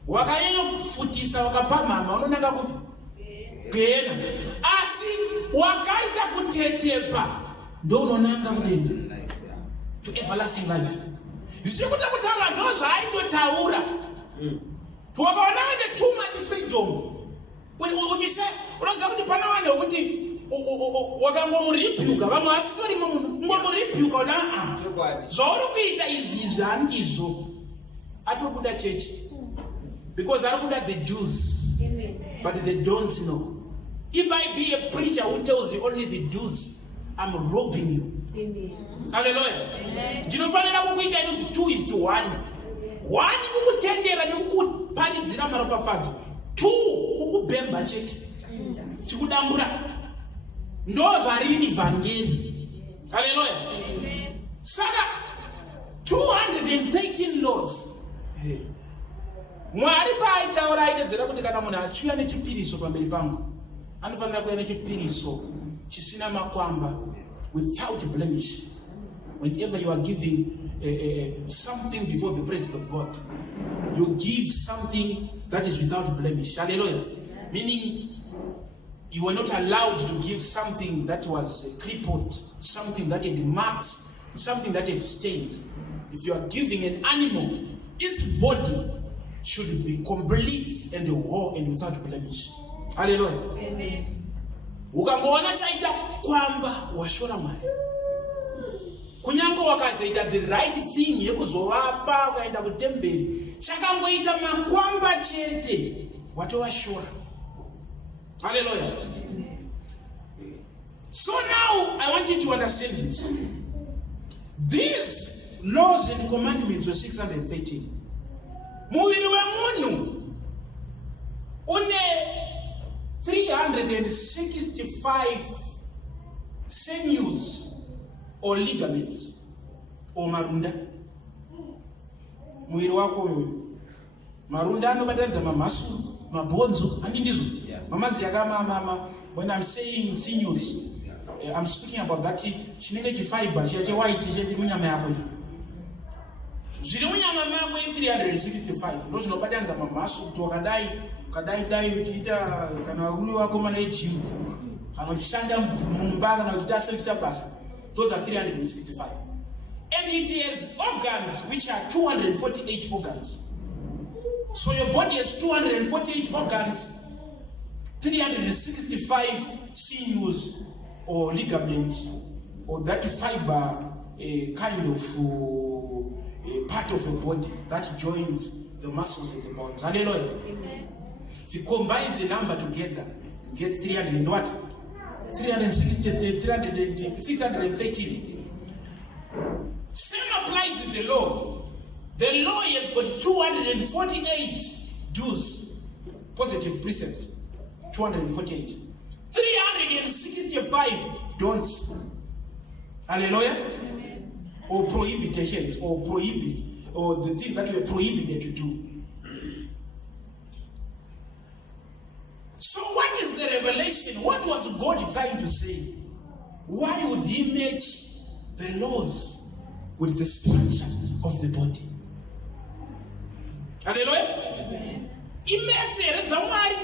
wakanyanya kufutisa wakapamhama unonanga kugena asi wakaita kutetepa ndo unonanga mudenga to everlasting life. Zvisikuti kutaura ndo zvaaitotaura. Wakaona vane too much freedom. Uchisha unoziva kuti pana vanhu vokuti wakangomuripiuka vamwe asitori munhu ngomuripiuka kuti zvauri kuita izvi handizvo atobuda chechi because ari kuda the Jews but they don't know. If I be a preacher who tells you only the Jews, I'm robbing you. Hallelujah. Ndinofanira kukuita kuti 2:1. 1 kukutendera nekukuparidzira maropafadzo. 2 kukubhemba chete chikudambura ndo zvariri vhangeri. Hallelujah. Saka 213 laws. Mwari paaitaura aidedzera kuti kana munhu achiuya nechipiriso pamberi pangu anofanira kuuya nechipiriso chisina makwamba, without blemish. Whenever you are giving something before the presence of God, you give something that is without blemish. Hallelujah. Meaning you were not allowed to give something that was crippled, something that had marks, something that had stains. If you are giving an animal, its body should be complete and whole and without blemish. Hallelujah. Amen. Ukamboona chaita kwamba washora Mwari. Kunyange wakazoita the right thing yekuzovapa ukaenda kutemberi, chakangoita makwamba chete watowashora. Hallelujah. So now I want you to understand this. These laws and commandments were 613. muviri wemunhu une 365 sinews or ligaments or marunda. Muviri wako uyu marunda anobatanidza mamuscle, mabhonzo, handindizvo? Mamaziya kama when I'm saying sinews, I'm speaking about that chinenge chifiber chiya chewhite chiya munyama yako. Zviri munyama mako 365 ndo zvinobatanidza mamuscle kuti ukadai uchiita kana uri wako mana egym kana uchishanda mumba kana uchiita sekuita basa. Those are 365. And it has organs which are 248 organs. So your body has 248 organs, 365 sinews or ligaments, or that fiber, a kind of a part of your body that joins the muscles and the bones. Hallelujah. Amen. If you combine the number together, you get 300 and what? 613. Same applies with the law. The law has got 248 do's, positive precepts. 248. 365 don'ts. Hallelujah. Amen. Or prohibitions, or the thing that you are prohibited to do. So what is the revelation? What was God trying to say? Why would he match the laws with the structure of the body? Hallelujah. Image here dzamwari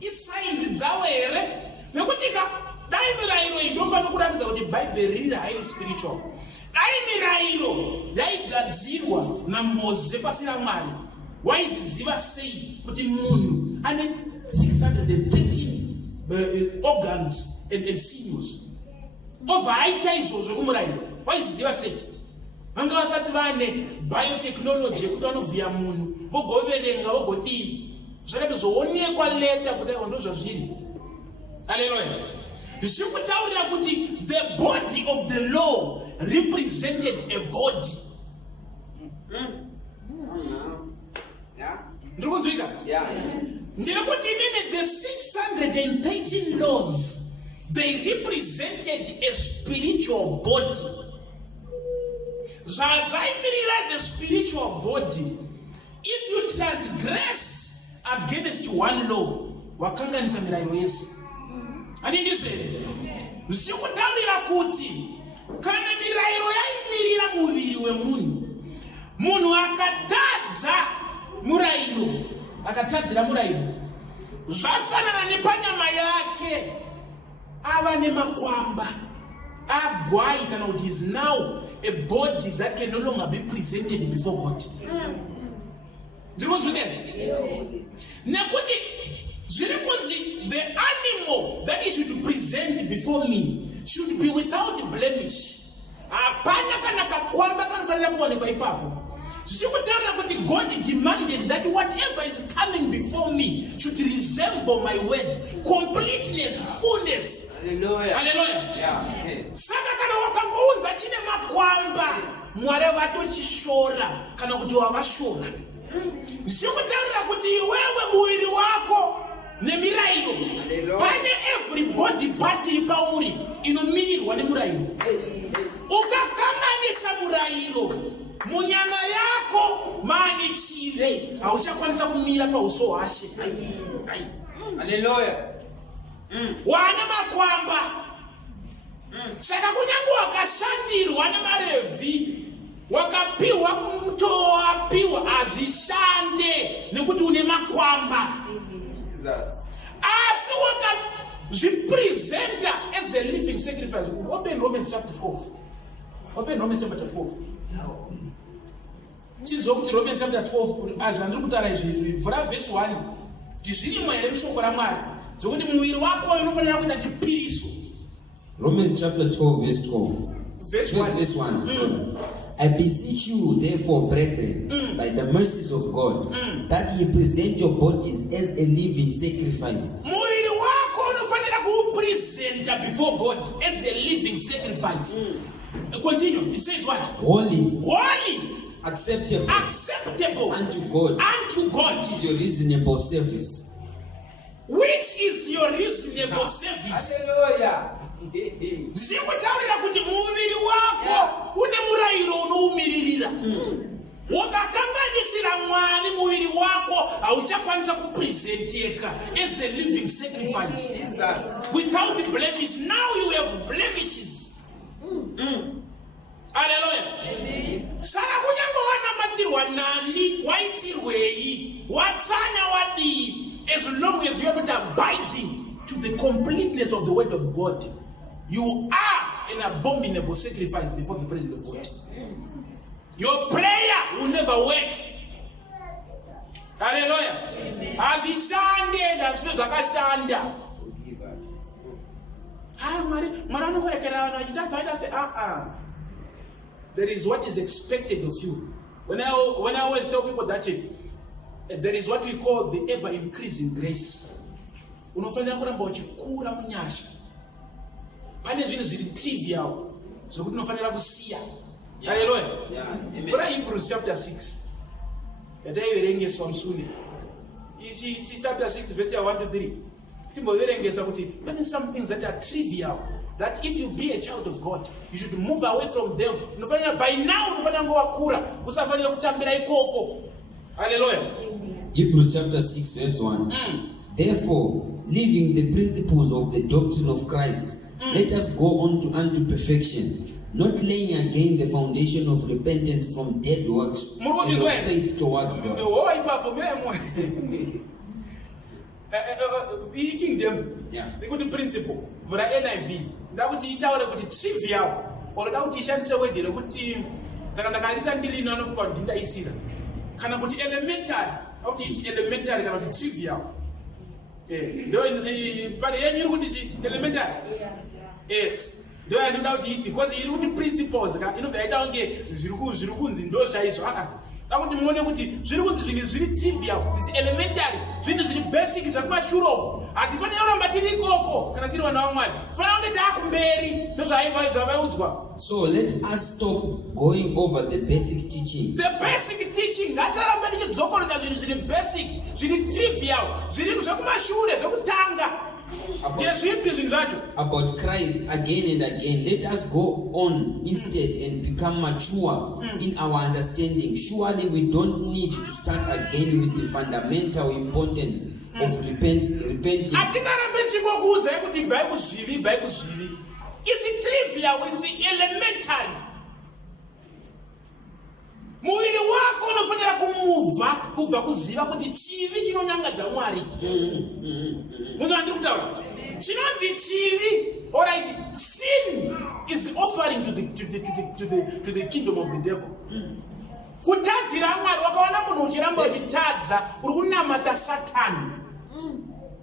isainzi dzawo here nekuti dai mirayiro indomba nokuratidza kuti bhaibheri riri highly spiritual. Dai mirayiro yaigadzirwa naMozisi pasina Mwari, waizviziva sei kuti munhu ane 613 organs and sinews obva aita izvozvo kumurayiro? Waizviziva sei? Vanga vasati vane biotechnology yekuti vanovhiya munhu vogoverenga vogodii zvakatozoonekwa leta kudai ndozvazviri. Hallelujah. Zvikutaurira kuti the body of the law represented a body. Ndikunzwika? Ndinokuti imene the 613 laws, they represented a spiritual body. Zvadzaimirira the spiritual body. If you transgress against one law, wakanganisa mirayiro yese. Handindizvo here? Zvikutaurira kuti kana mirayiro yaimirira muviri wemunhu, munhu akatadzira murayiro, zvafanana nepanyama yake ava nemakwamba agwai, kana kuti is now a body that can no longer be presented before God. Nekuti zviri kunzi the animal that is to present before me should be without blemish. Hapana kana kakwamba kanofanira kuonekwa ipapo. Zvichikutaura kuti God demanded that whatever is coming before me should resemble my word, completeness, fullness. Hallelujah. Hallelujah. Yeah. Saka kana wakangounza chine makwamba, Mwari vatochishora kana kuti wavashora. Zvikutaurira kuti iwewe muviri wako nemirayiro, pane every body part iri pauri inomirirwa nemurayiro. Ukakanganisa murayiro, munyama yako mane chire, hauchakwanisa kumira pauso hwashe. Hallelujah. Wana makwamba. Saka kunyange wakashandirwa nemaRevhi, wakapiwa mutowapiwa azishande nekuti une makwamba. Asi wakazvipresenta as a living sacrifice. Open Romans chapter 12. Open Romans chapter 12. Tinzwa kuti Romans chapter 12 azvandiri kutaura izvi, vhura verse 1. Ndizvirimo here mushoko raMwari zvokuti muviri wako unofanira kuita chipiriso. Romans chapter 12 verse 12. Verse 1. I beseech you, therefore, brethren, by the mercies of God, that ye present your bodies as a living sacrifice. Muviri wako unofanira kuupresenta before God as a living sacrifice. Continue. It says what? Holy, acceptable unto God, which is your reasonable service. Which is your reasonable service? Zikutaurira kuti muviri wako une murayiro unoumiririra. Wakakanganisira Mwari muviri wako hauchakwanisa kupresenteka as a living sacrifice without blemish. Now you have blemishes. Hallelujah. Saka kunyango wanamatirwa nani waitirwei watsanya wadii, as long as you are not abiding to the completeness of the word of God, you are an abominable sacrifice before the presence of God. Your prayer will never work. Hallelujah. As he shande na sio zakashanda. There is what is expected of you. When I always tell people that there is what we call the ever increasing grace. Unofanira kuramba uchikura munyasha. Pane zvinhu zviri trivial zvokuti unofanira kusiya. Hallelujah. Kura Hebrews chapter 6. Yataiverengeswa musuni. Ichi chapter 6 verse 1 to 3. Timboverengesa kuti pane some things that are trivial, that if you be a child of God, you should move away from them. By now, unofanira ngowakura, usafanira kutambira ikoko. Hallelujah. Hebrews chapter 6 verse 1. Therefore, leaving the principles of the doctrine of Christ, let us go on unto perfection, not laying again the foundation of repentance from dead works and of faith towards God. King James, they got the principle for the NIV. That would be trivial, or that would be a good team. Sakandakalisandili none of God didn't see them. Can I put elementary? How to eat elementary cannot be trivial. But elementary. Yes. Do I do not eat because you the principles? You know, they don't get Zirukun in those days. That would be money with it. Zirukun is really trivial. It's elementary. It's the basic. It's a mashuro. And if I don't get cocoa, can I tell you one man? For now, get up and bury. No, I invite. So let us stop going over the basic teaching. The basic teaching. That's how I'm going to talk about the basic. It's trivial. About Christ again and again. Let us go on instead and become mature in our understanding. Surely we don't need to start again with the fundamental importance of repenting. It's trivial, it's elementary. Muviri wako unofanira kumuva kubva kuziva kuti chivi chinonyangadza Mwari. Munhu andikutaura. Chinoti chivi, all right, sin is offering to the kingdom of the devil. Kutadzira Mwari, wakaona munhu uchiramba uchitadza uri kunamata Satani.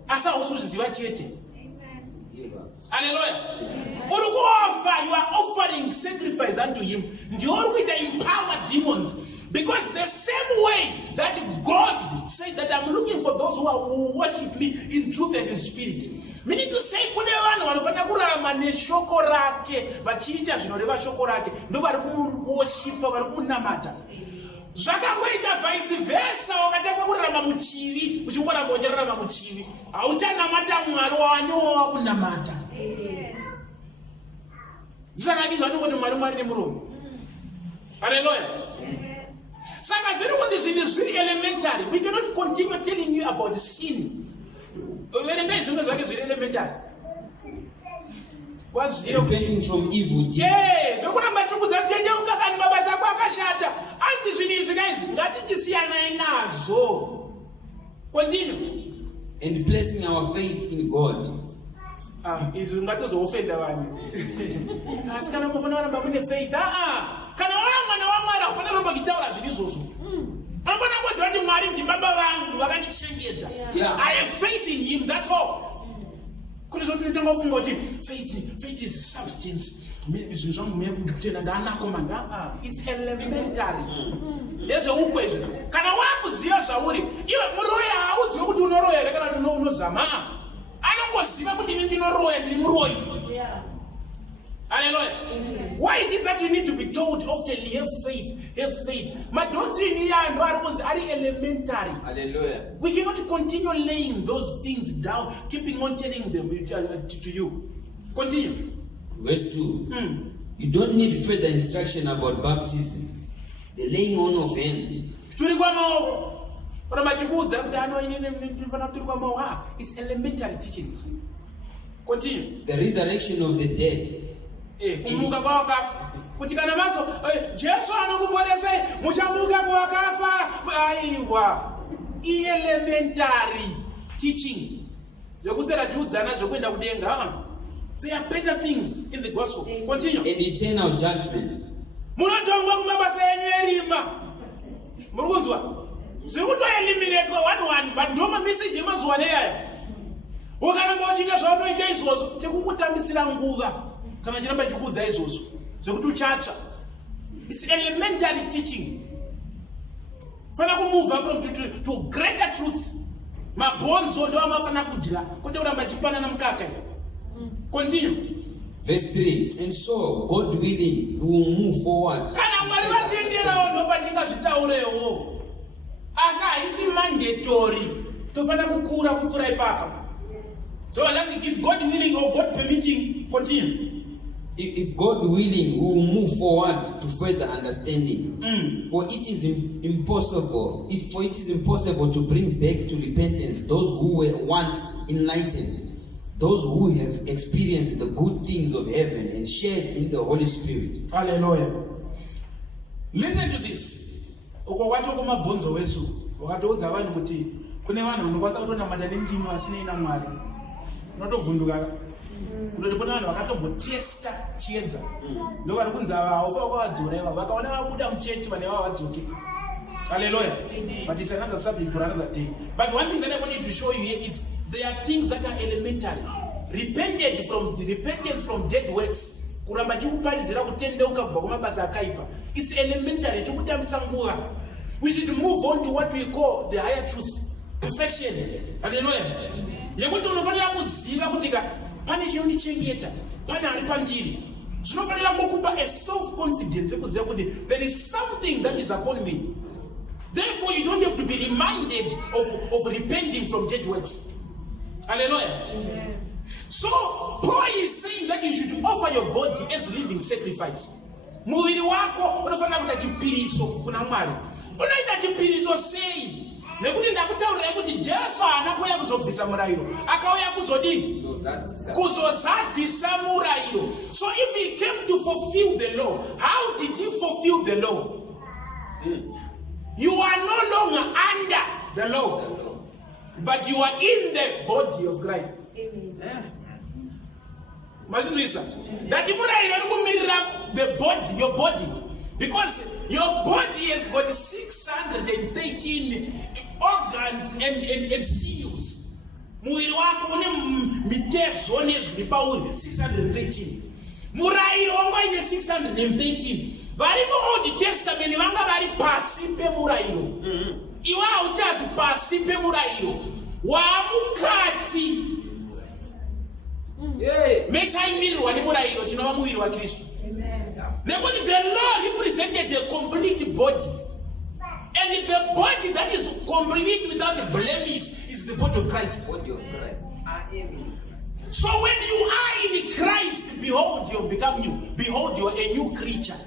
Asa usuziva chete. Hallelujah. You are offering sacrifice unto him. You are going to empower demons. Because the same way that God said that I'm looking for those who worship me in truth and in spirit. Meaning to say, kune vanhu vanofana kurarama neshoko rake, vachiita zvinoreva shoko rake, ndo vari kumushipa, vari kumunamata. Zvakangoita vice versa, wakatanga kurarama muchivi, uchingoramba uchirarama muchivi, hauchanamata Mwari wawanyowa kunamata. Hallelujah. Very elementary. We cannot continue telling you about sin. Very elementary. What's repenting from evil deeds? Yes. Continue. And placing our faith in God. Is ungatozoofenda vanhu. Kana mufana varamba mune faith. Kana wamwana waMwari ufana kuramba kutaura zviri izvozvo. Unofana kuziva kuti Mwari ndibaba vangu vakandichengeta. I have faith in him, that's all. Kuti zvotoita ufunga kuti faith is substance. Zvinhu zvangu ndikutenda ndanako manje. It's elementary. Ndezveuko izvo. Kana wakuziva zvauri, iwe muroya haudziwe kuti unoroya here kana kuti unozama. Anongoziva kuti ndinoroya ndiri muroyi. Hallelujah. Why is it that you need to be told often, have faith, have faith? My doctrine here and are elementary. Hallelujah. We cannot continue laying those things down, keeping on telling them to you. Continue. Verse 2. You don't need further instruction about baptism, the laying on of hands. It's elementary teachings. Continue. The resurrection of the dead. Elementary teaching. There are better things in the gospel. Continue. An eternal judgment. Eliminate one, but no message one here. It's elementary teaching. When I move from to greater truths, my bones on continue. Verse 3. And so, God willing, we will move forward. It's mandatory to so if God willing or God permitting, continue. If God willing, we will move forward to further understanding. For it is impossible. For it is impossible to bring back to repentance those who were once enlightened, those who have experienced the good things of heaven and shared in the Holy Spirit. Hallelujah. Listen to this. Hallelujah. But it's another subject for another day. But one thing that I wanted to show you here is there are things that are elementary. Repentance from dead works. It's elementary. We should move on to what we call the higher truth. Perfection. Hallelujah. A self-confidence. There is something that is upon me. Therefore, you don't have to be reminded of repenting from dead works. Hallelujah. So, Paul is saying that you should offer your body as living sacrifice. Mwili wako unafanya kutachipiriso kuna mwari. Unaita chipiriso sei. Nekuti ndakutaurira kuti Jesu anakuya kuzobvisa murayiro. Akauya kuzodi kuzozadzisa murayiro. So if he came to fulfill the law, how did he fulfill the law? You are no longer under the law, but you are in the body of Christ. That the body, your body, because your body has got 613 organs and sinews. 613. Murairo wanga ine 613. Vari mu Old Testament vanga vari pasi pemurairo. Iwa uchati pasi pemurairo. Wa mukati. Mechaimirirwa nemurairo chinova muviri waKristu. Nekuti the law represented the complete body. And the body that is complete without blemish is the body of Christ. Body of Christ. So when you are in Christ, behold, you have become new. Behold, you are a new creature.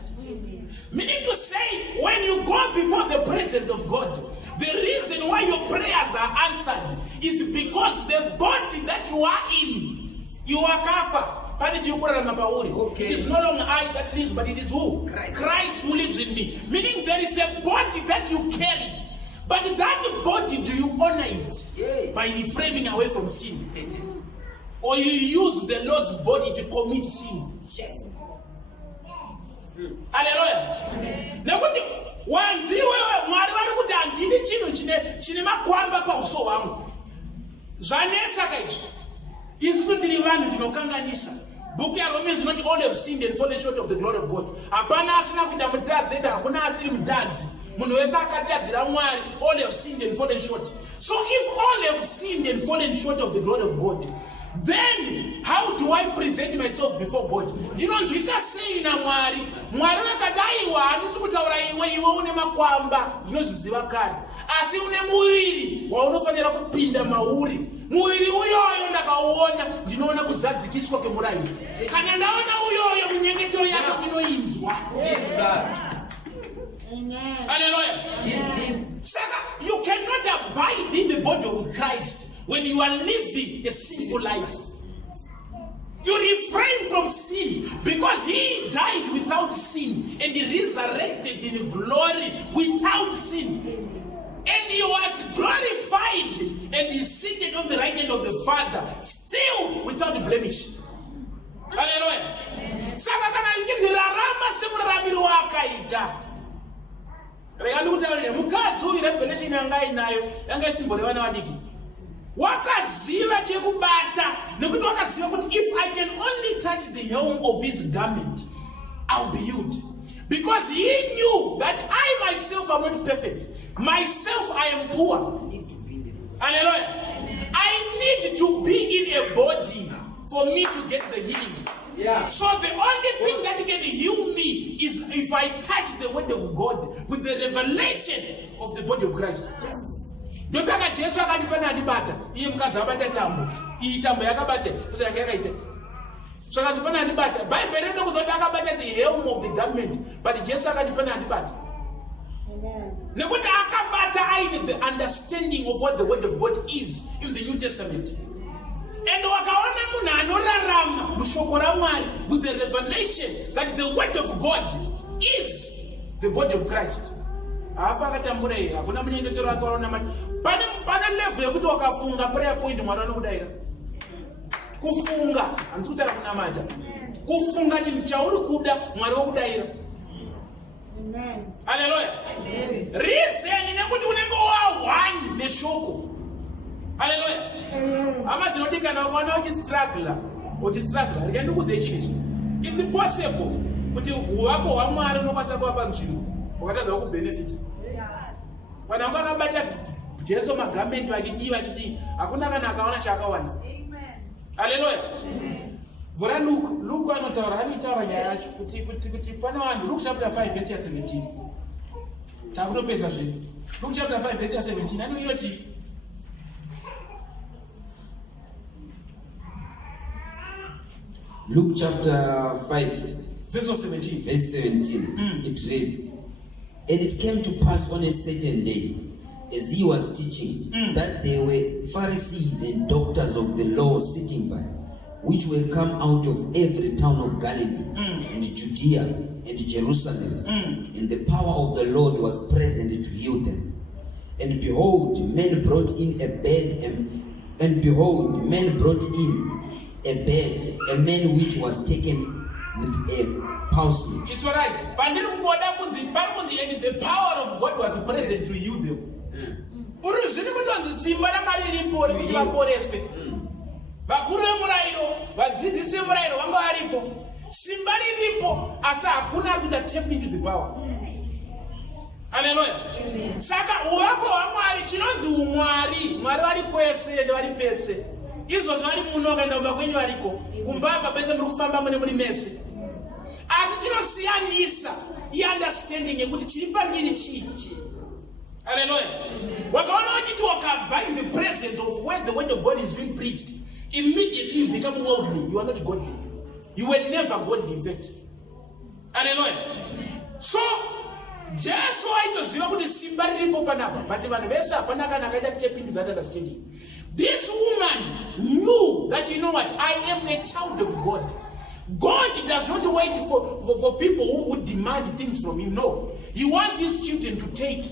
Meaning to say, when you go before the presence of God, the reason why your prayers are answered is because the body that you are in, you are kafa. Okay. It is no longer I that lives, but it is who? Christ who lives in me. Meaning there is a body that you carry. But that body, do you honor it? By refraining away from sin? Or you use the Lord's body to commit sin? Yes. Hallelujah. Nekuti wanziwe mwari vari kuti handidi chinhu chine makwamba pauso hwangu. Zvanetsa kaizvi. Isu tiri vanhu tinokanganisa. Book ya Romans is not all have sinned and fallen short of the glory of God. Hapana asina kuita mutadzi eda hakuna asiri mutadzi. Munhu wese akatadzira Mwari, all have sinned and fallen short. So if all have sinned and fallen short of the glory of God, then how do I present myself before God? Ndinonzwika sei naMwari. Mwari vakati aiwa handisi kutaura iwe une makwamba ndinozviziva kare, asi une muviri waunofanira kupinda mauri. Muviri uyoyo ndakauona, ndinoona kuzadzikiswa kwemurayiro. Kana ndaona uyoyo munyengetero yako inoinzwa. Hallelujah. Saka, you cannot abide in the body of Christ when you are living a sinful life. You refrain from sin because he died without sin and he resurrected in glory without sin. And he was glorified and he seated on the right hand of the Father, still without blemish. Hallelujah. Saka kana rarama semuraramiro wakaita. Regani kutaurira mukadzi uyu revelation yanga inayo yanga isimbori vana vadiki. Wakaziva chekubata nekuti wakaziva kuti if I can only touch the hem of his garment, I'll be healed. Because he knew that I myself am not perfect. Myself, I am poor. Hallelujah. I need to be in a body for me to get the healing. Yeah. So the only thing that can heal me is if I touch the word of God with the revelation of the body of Christ. Yes. Ndosaka Jesu akandipana andibata. Iye mukadzi abata tambo. Iyi tambo yakabata. Kusaka yakaita. Saka andipana andibata. Bible rino kuzoti akabata the hem of the garment. But Jesu akandipana andibata. Nekuti akabata aine the understanding of what the word of God is in the New Testament. And wakaona munhu anorarama mushoko raMwari with the revelation that the word of God is the body of Christ. Afa akatambura here, hakuna munyengetero akaona mati. Pana level yekuti wakafunga prayer point Mwari anokudaira. Kufunga, handisi kutaura kunamata. Kufunga chinhu chauri kuda Mwari okudaira. Amen. Hallelujah. Amen. Reason nekuti unenge wa1 neshoko. Hallelujah. Ama tinodikana kuona uchistruggle. Rikendi kudze chinhu. It's possible kuti uvapo hwaMwari unokwanisa kuva panzvimbo wakatadza kubenefit. Kana wakabata Jesu magamenti achidiwa hakuna kana akaona chaakawana. Hallelujah. Vura Luke anotaura anotaura nyaya yacho kuti pana vanhu. Luke chapter 5 verse 17. Takutopedza zvedu. Luke chapter 5 verse 17 anoti Luke chapter 5 verse 17. Verse 17. It reads, "And it came to pass on a certain day, as he was teaching, that there were Pharisees and doctors of the law sitting by, which were come out of every town of Galilee, and Judea, and Jerusalem. And the power of the Lord was present to heal them. And behold, men brought in a bed, a man which was taken with a palsy." It's all right. And the power of God was present to heal them. Vakuru vemurayiro, vadzidzisi vemurayiro vanga varipo. Simba riripo, asi hakuna ari kuita tap into the power. Hallelujah. Saka uvapo hwaMwari chinonzi umwari. Mwari vari kwese ende vari pese. Izvozvo vari muno wakaenda kumba kwenyu variko. Kumbaba pese muri kufamba mune muri mese. Asi chinosiyanisa i-understanding yekuti chiri pandini chii. Hallelujah. Wakaona wachiti wakabva in the presence of when the word of God is being preached, immediately you become worldly. You are not godly. You were never godly, in fact. Hallelujah. So, Jesu aitoziva kuti simba riripo panapa, but vanhu vese hapana kana akaita tap into that understanding. This woman knew that, you know what, I am a child of God. God does not wait for people who demand things from him. No. He wants his children to take.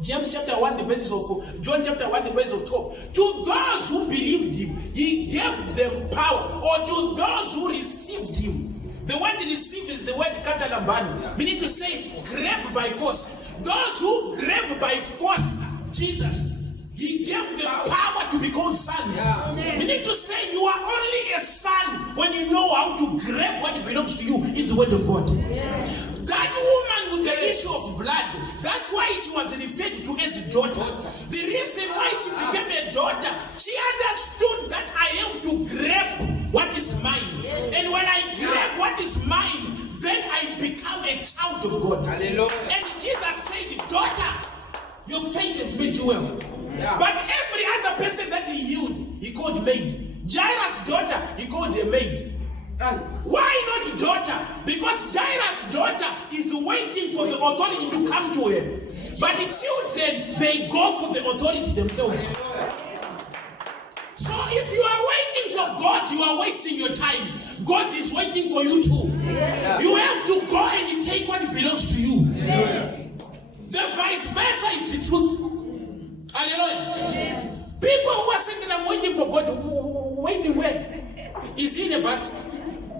James chapter 1, the verses of John chapter 1, the verses of 12. To those who believed him, he gave them power. Or to those who received him. The word receive is the word katalabani, meaning to say grab by force. Those who grab by force Jesus, he gave them power to become sons. Yeah. Meaning to say you are only a son when you know how to grab what belongs to you in the word of God. Yeah. That woman with the issue of blood. That's why she was referred to as daughter. The reason why she became a daughter, she understood that I have to grab what is mine. And when I grab what is mine, then I become a child of God. Hallelujah. And Jesus said, daughter, your faith has made you well. But every other person that he healed, he called maid. Jairus' daughter, he called a maid. Why not daughter? Because Jairus' daughter is waiting for the authority to come to her. But the children, they go for the authority themselves. So if you are waiting for God, you are wasting your time. God is waiting for you too. You have to go and take what belongs to you. The vice versa is the truth. Hallelujah. People who are saying, I'm waiting for God. Waiting where? Is he in a bus?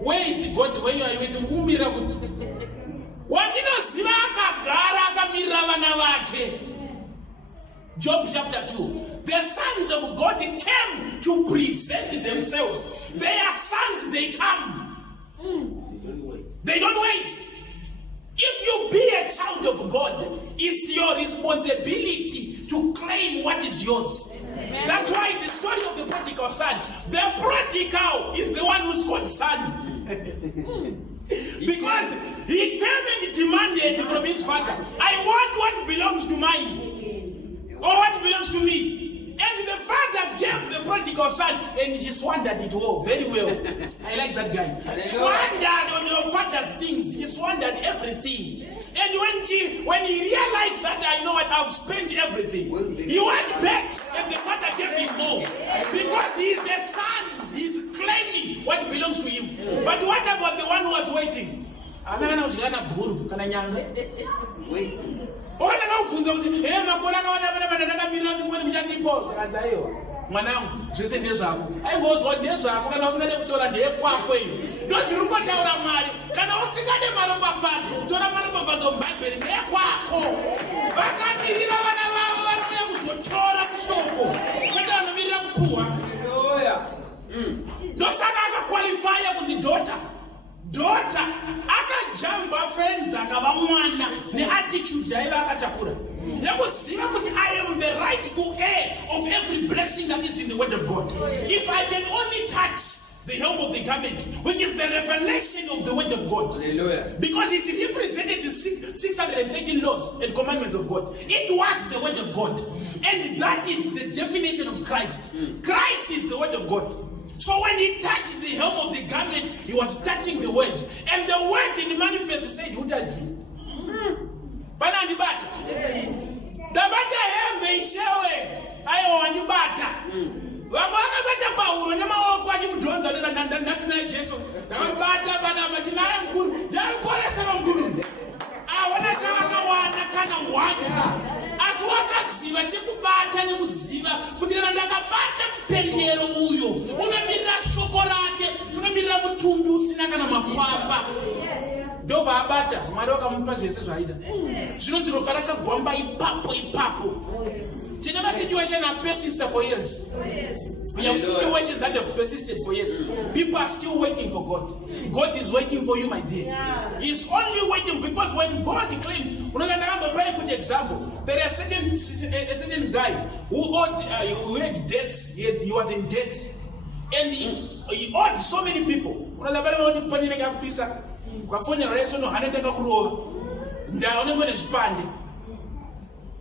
Where is God? Where you are waiting? Who miracle? Job chapter 2. The sons of God came to present themselves. Their sons, they come. They don't wait. If you be a child of God, it's your responsibility to claim what is yours. That's why the story of the prodigal son, the prodigal is the one who's called son. Because he came and demanded from his father, I want what belongs to mine, or what belongs to me. And the father gave the prodigal son, and he squandered it all very well. I like that guy. Squandered on your father's things. He squandered everything. And when he realized that, I know what, I've spent everything, he went back and the father gave him more. Because he is the son, he's claiming what belongs to him. But what about the one who was waiting? Waiting. Mwanangu, zvese ndezvako. Aimbozwa ndezvako kana usingade kutora ndeyekwako iyo. Ndozviri kungotaura mari. Kana usingade maropafadzo, kutora maropafadzo mubhaibheri ndeyekwako. Vakamirira vana vavo vanouya kuzotora kushoko. Kwete vanomirira kupuhwa. Ndosaka akakwalifaya kuti daughter akajamba fence akava mwana neattitude yaiva akachakura. Nekuziva kuti I am the rightful heir of every blessing that is in the word of God. If I can only touch the hem of the garment, which is the revelation of the word of God. Hallelujah. Because it represented the 613 laws and commandments of God. It was the word of God. And that is the definition of Christ. Christ is the word of God. So when he touched the hem of the garment, he was touching the word. And the word in the manifest said, who touched me? Banandibata. Dabata hembe ishewe. Ayo wanibata. Wabona bata Paulo nema wakwaji mudonda na Jesu. Dabata bana naye mkuru. Dalipolesa mkuru. Wana chawaka wana kana wana. Asiwakaziva chekubata nekuziva kuti kana ndakabata mupendero uyo unomirira shoko rake, unomirira mutumbi usina kana makwapa. Ndova abata Mwari wakamupa zvese zvaida. Zvinoti ropa rakagwamba ipapo. Tine situation have persisted for years. We have situations that have persisted for years. People are still waiting for God. God is waiting for you, my dear. He's only waiting because when God claimed, a very good example. There is a certain guy who had debts. He was in debt, and he owed so many people.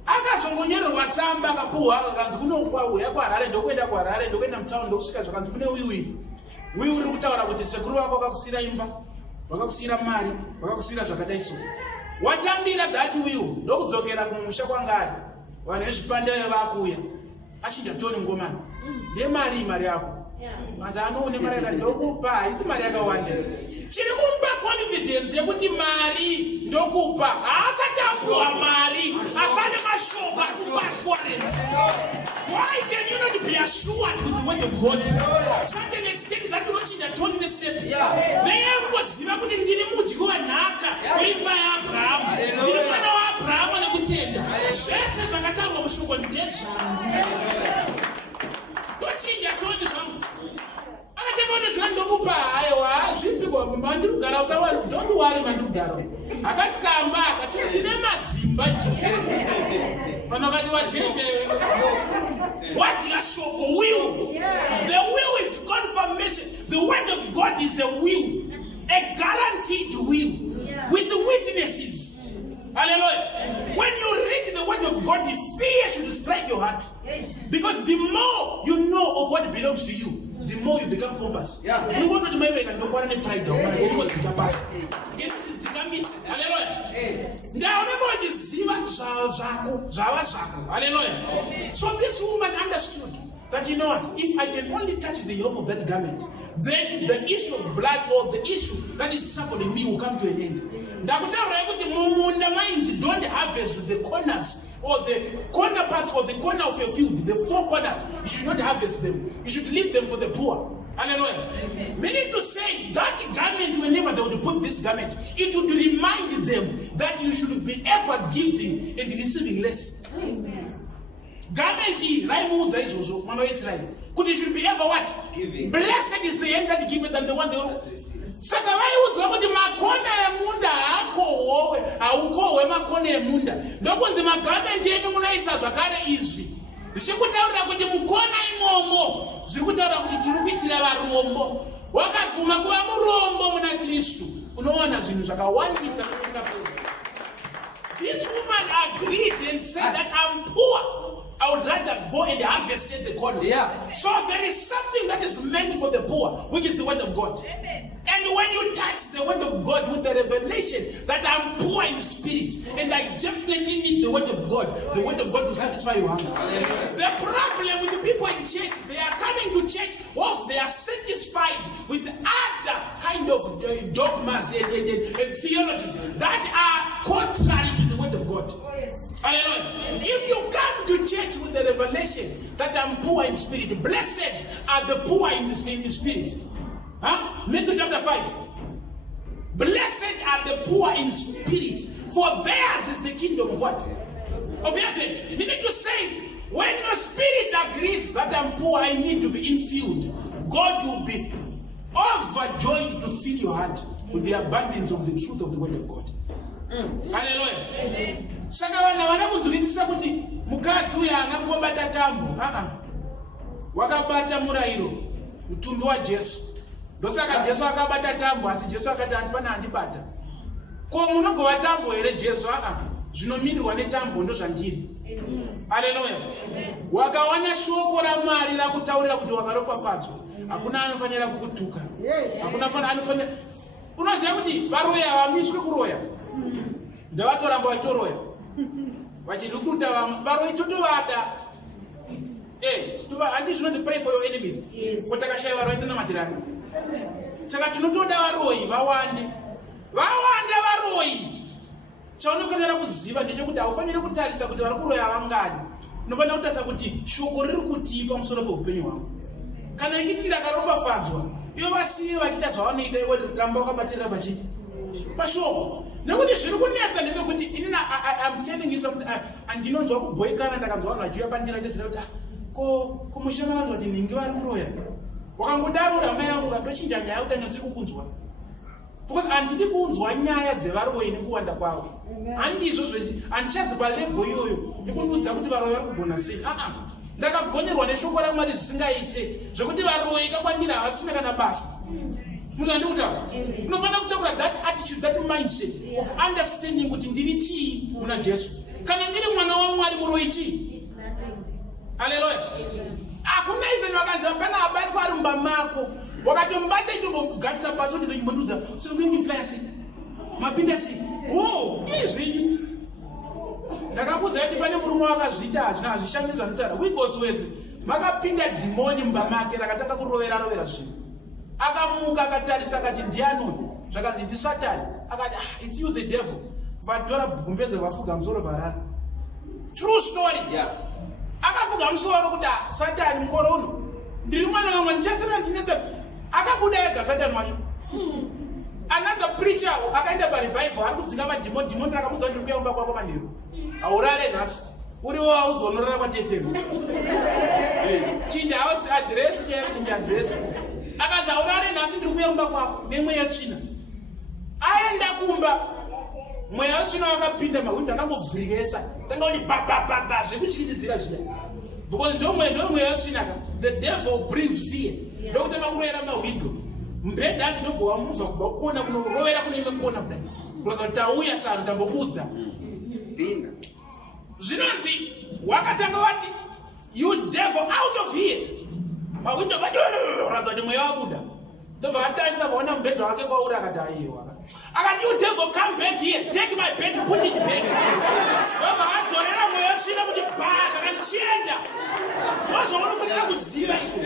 Akazongonyerwa tsamba akapuhwa akanzi kunokwahuya kwaHarare ndokuenda kwaHarare ndokuenda mutaundi ndokusvika zvakanzi kune wiwi uri kutaura kuti sekuru vako vakakusiyira imba, vakakusiyira mari, vakakusiyira zvakadai so. Watambira that wiwi ndokudzokera kumusha kwangari. Vanhu vezvipande vakuuya achinja Tony Ngomani, ndemari yako. Manzi anoone mari yakati ndokupa, haisi mari yakawanda. Chiri kumba confidence yekuti mari ndokupa, haasati apuhwa mari, asane mashoko assurance. Why can you not be assured with the word of God? Such an extent that you don't change a tone in a step. Kuziva kuti ndiri mudyi wenhaka weimba yaAbhurahama, ndiri mwana waAbhurahama nekutenda. Zvese zvakataurwa mushoko ndezvo. Ndochinja toni zvangu. Akatekonedzera ndokupa haiwa zvipiko mandirugara usawari, don't worry mandirugara. Akasikamba akati tine madzimba idzo. Vanokati vachirebe. What is your will? The will is confirmation. The word of God is a will, a guaranteed will, with the witnesses. Hallelujah. When you read the word of God, the fear should strike your heart. Because the more you know of what belongs to you, the more you become compass. You want to make a no pride down, but I want to pass. Hallelujah. Hallelujah. So this woman understood that, you know what, if I can only touch the hem of that garment, then the issue of blood or the issue that is troubling me will come to an end. Don't harvest the corners or the corner parts or the corner of your field, the four corners. You should not harvest them. You should leave them for the poor. Hallelujah. Meaning to say that garment, whenever they would put this garment, it would remind them that you should be ever giving and receiving less. Amen. Garment, could you should be ever what? Giving. Blessed is the end that giveth and the one that saka vaiudzwa kuti makona emunda akohwe aukohwe makona emunda ndokunzi magamenti enyu munoisa zvakare izvi zvichikutaurira kuti mukona imomo zviri kutaura kuti tiri kuitira varombo. Wakabvuma kuva murombo muna Kristu unowana zvinhu zvakawandisa kuchikafuna. This woman agreed and said that I'm poor. I would rather go and harvest at the corner. So there is something that is meant for the poor, which is the word of God. Amen. And when you touch the word of God with the revelation that I'm poor in spirit and I definitely need the word of God, the word of God will satisfy your hunger. The problem with the people in church, they are coming to church whilst they are satisfied with other kind of dogmas and theologies that are contrary to the word of God. Hallelujah. If you come to church with the revelation that I'm poor in spirit, blessed are the poor in the spirit. Matthew chapter 5. Blessed are the poor in spirit, for theirs is the kingdom of what? Of heaven. You need to say, when your spirit agrees that I'm poor, I need to be infilled, God will be overjoyed to fill your heart with the abundance of the truth of the word of God. Hallelujah. Amen. Saka vana kunzwisisa kuti mukadzi uya haana kungobata tambo, wakabata murayiro mutumbi waJesu. Ndosaka Jesu akabata tambo, asi Jesu akati handipana handibata. Ko munogova tambo here Jesu? Zvinomirirwa netambo ndozvandiri. Haleluya. Wakawana shoko raMwari rakutaurira kuti wakaropafadzwa, hakuna anofanira kukutuka. Hakuna anofanira. Unoziva kuti varoya havamiswi kuroya. Ndavatoramba vachitoroya. Vachirikuta varoyi totovada. Handizvi not pray for your enemies. Kotakashaya varoyi tonamadhirani. Saka tinotoda varoyi vawande. Vawande varoyi. Chaunofanira kuziva ndechekuti haufaniri kutarisa kuti vari kuroya vangani. Unofanira kutarisa kuti shoko riri kutii pamusoro peupenyu hwavo. Kana ikiti rakaropafadzwa, ivo vasiye vachiita zvavanoita iwe ramba wakabatirira pachiti pashoko. Nekuti zviri kunetsa ndezvekuti I'm telling you something, andinonzwa kubhoikana ndakanzwa vanhu vachiuya pandira ndezvira kuti kumusha vanhu vati ningi vari kuroya. Wakangodaro hama yangu ukatochinja nyaya kuti anyatsi kukunzwa. Because handidi kunzwa nyaya dzevaroyi nekuwanda kwavo. Handizvo handichazi palevho iyoyo yekundiudza kuti varoyi vari kugona sei. Ndakagonerwa neshoko raMwari zvisingaite zvekuti varoyi kakwandira havasina kana basa. Munhu andikutaura. Unofanira kutakura that attitude, that mindset of understanding kuti ndiri chii muna Jesu. Kana ndiri mwana waMwari muroyi chii? Hallelujah. Hakuna even wakanzwa pana abatwa ari mumba mako. Wakatombata ichombokugatisa pasi kuti ndochimbondiudza kuti unongiflaya sei? Mapinda sei? Izvi. Ndakakuudza kuti pane murume wakazviita hazvishamiri zvanotaura. Wigglesworth makapinda dhimoni mumba make rakatanga kurovera zvinhu. Akamuka akatarisa akati ndianoni? Zvakanzi ndiSatani. Akati it's you the devil. Vatora gumbeze vafuga musoro varara. True story. Akafuga musoro kuti Satani mukoro uno ndiri mwana wamwe ndichasira ndinetsa. Akabuda ega Satani wacho. Another preacher akaenda parevival ari kudzinga madhimoni akamudza ndiri kuya kumba kwako manheru. Aurare nhasi. Uriwo auzonorara kwatetero. Chinja house address chaiyo chinja address. Akati aurare nhasi ndiri kuya kumba kwako nemweya tsvina. Aenda kumba mweya usina wakapinda mawindo akambovhurikesa tanga kuti babababa zvekuchiridzira zviya because ndomweya usinaka the devil brings fear ndokutanga kuroera mawindo mbedha ati ndobva wamuva kubva kukona kunorovera kunoime kukona kudai kuaka tauya kanu tambokuudza zvinonzi wakatanga wati you devil out of here mawindo radza kuti mweya wabuda ndobva atarisa vaona mubhedha wake kwauri akati aiwa akati you devil come back here take my bed put it back ndobva adzorera mweya usina kuti zvakati chienda ndozvaunofanira kuziva izvo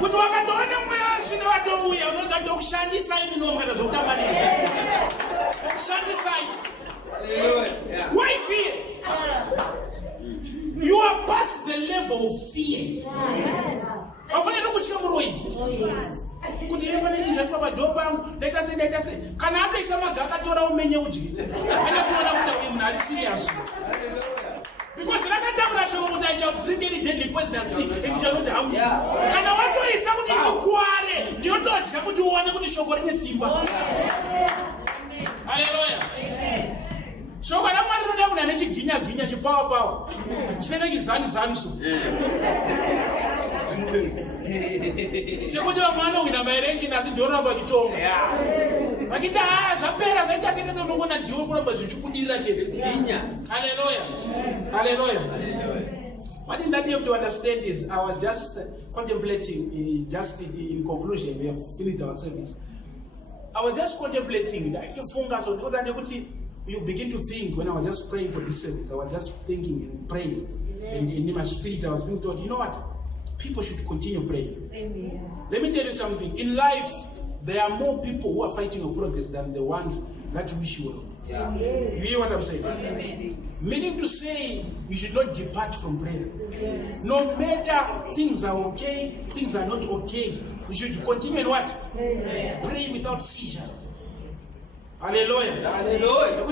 kuti wakatoona mweya usina watouya unoda ndokushandisai munomwana zvokutambanira okushandisai why fear you are past the level of fear aufanira kutya muroi kuti pane chinhu chasika padhoo pangu ndaita se kana atoisa maga akatora umenye udyi anofanira kuti uyu munhu ari serious because rakataura shoko kuti I shall drink any deadly poisonous drink and it shall not harm you. Kana watoisa kuti ndikuware ndinotodya kuti uone kuti shoko rine simba. Haleluya. Shoko ramwari roda munhu ane chiginya chipawa chinenge chizani so chekuti vamwe vanowina maelection asi ndioramba chitonga vakiti zvapera zvaita sekete unongona ndiwo kuramba zvichikudirira chete. Hallelujah. What is that you have to understand is I was just contemplating, just in conclusion, we have finished our service. I was just contemplating that you begin to think when I was just praying for this service. I was just thinking and praying. And in my spirit I was being told, you know what? People should continue praying. Amen. Let me tell you something. In life, there are more people who are fighting your progress than the ones that wish you well. Yeah. You hear what I'm saying? Amen. Meaning to say, you should not depart from prayer. Yes. No matter things are okay, things are not okay, you should continue in what? Amen. Pray without seizure. Hallelujah. Hallelujah.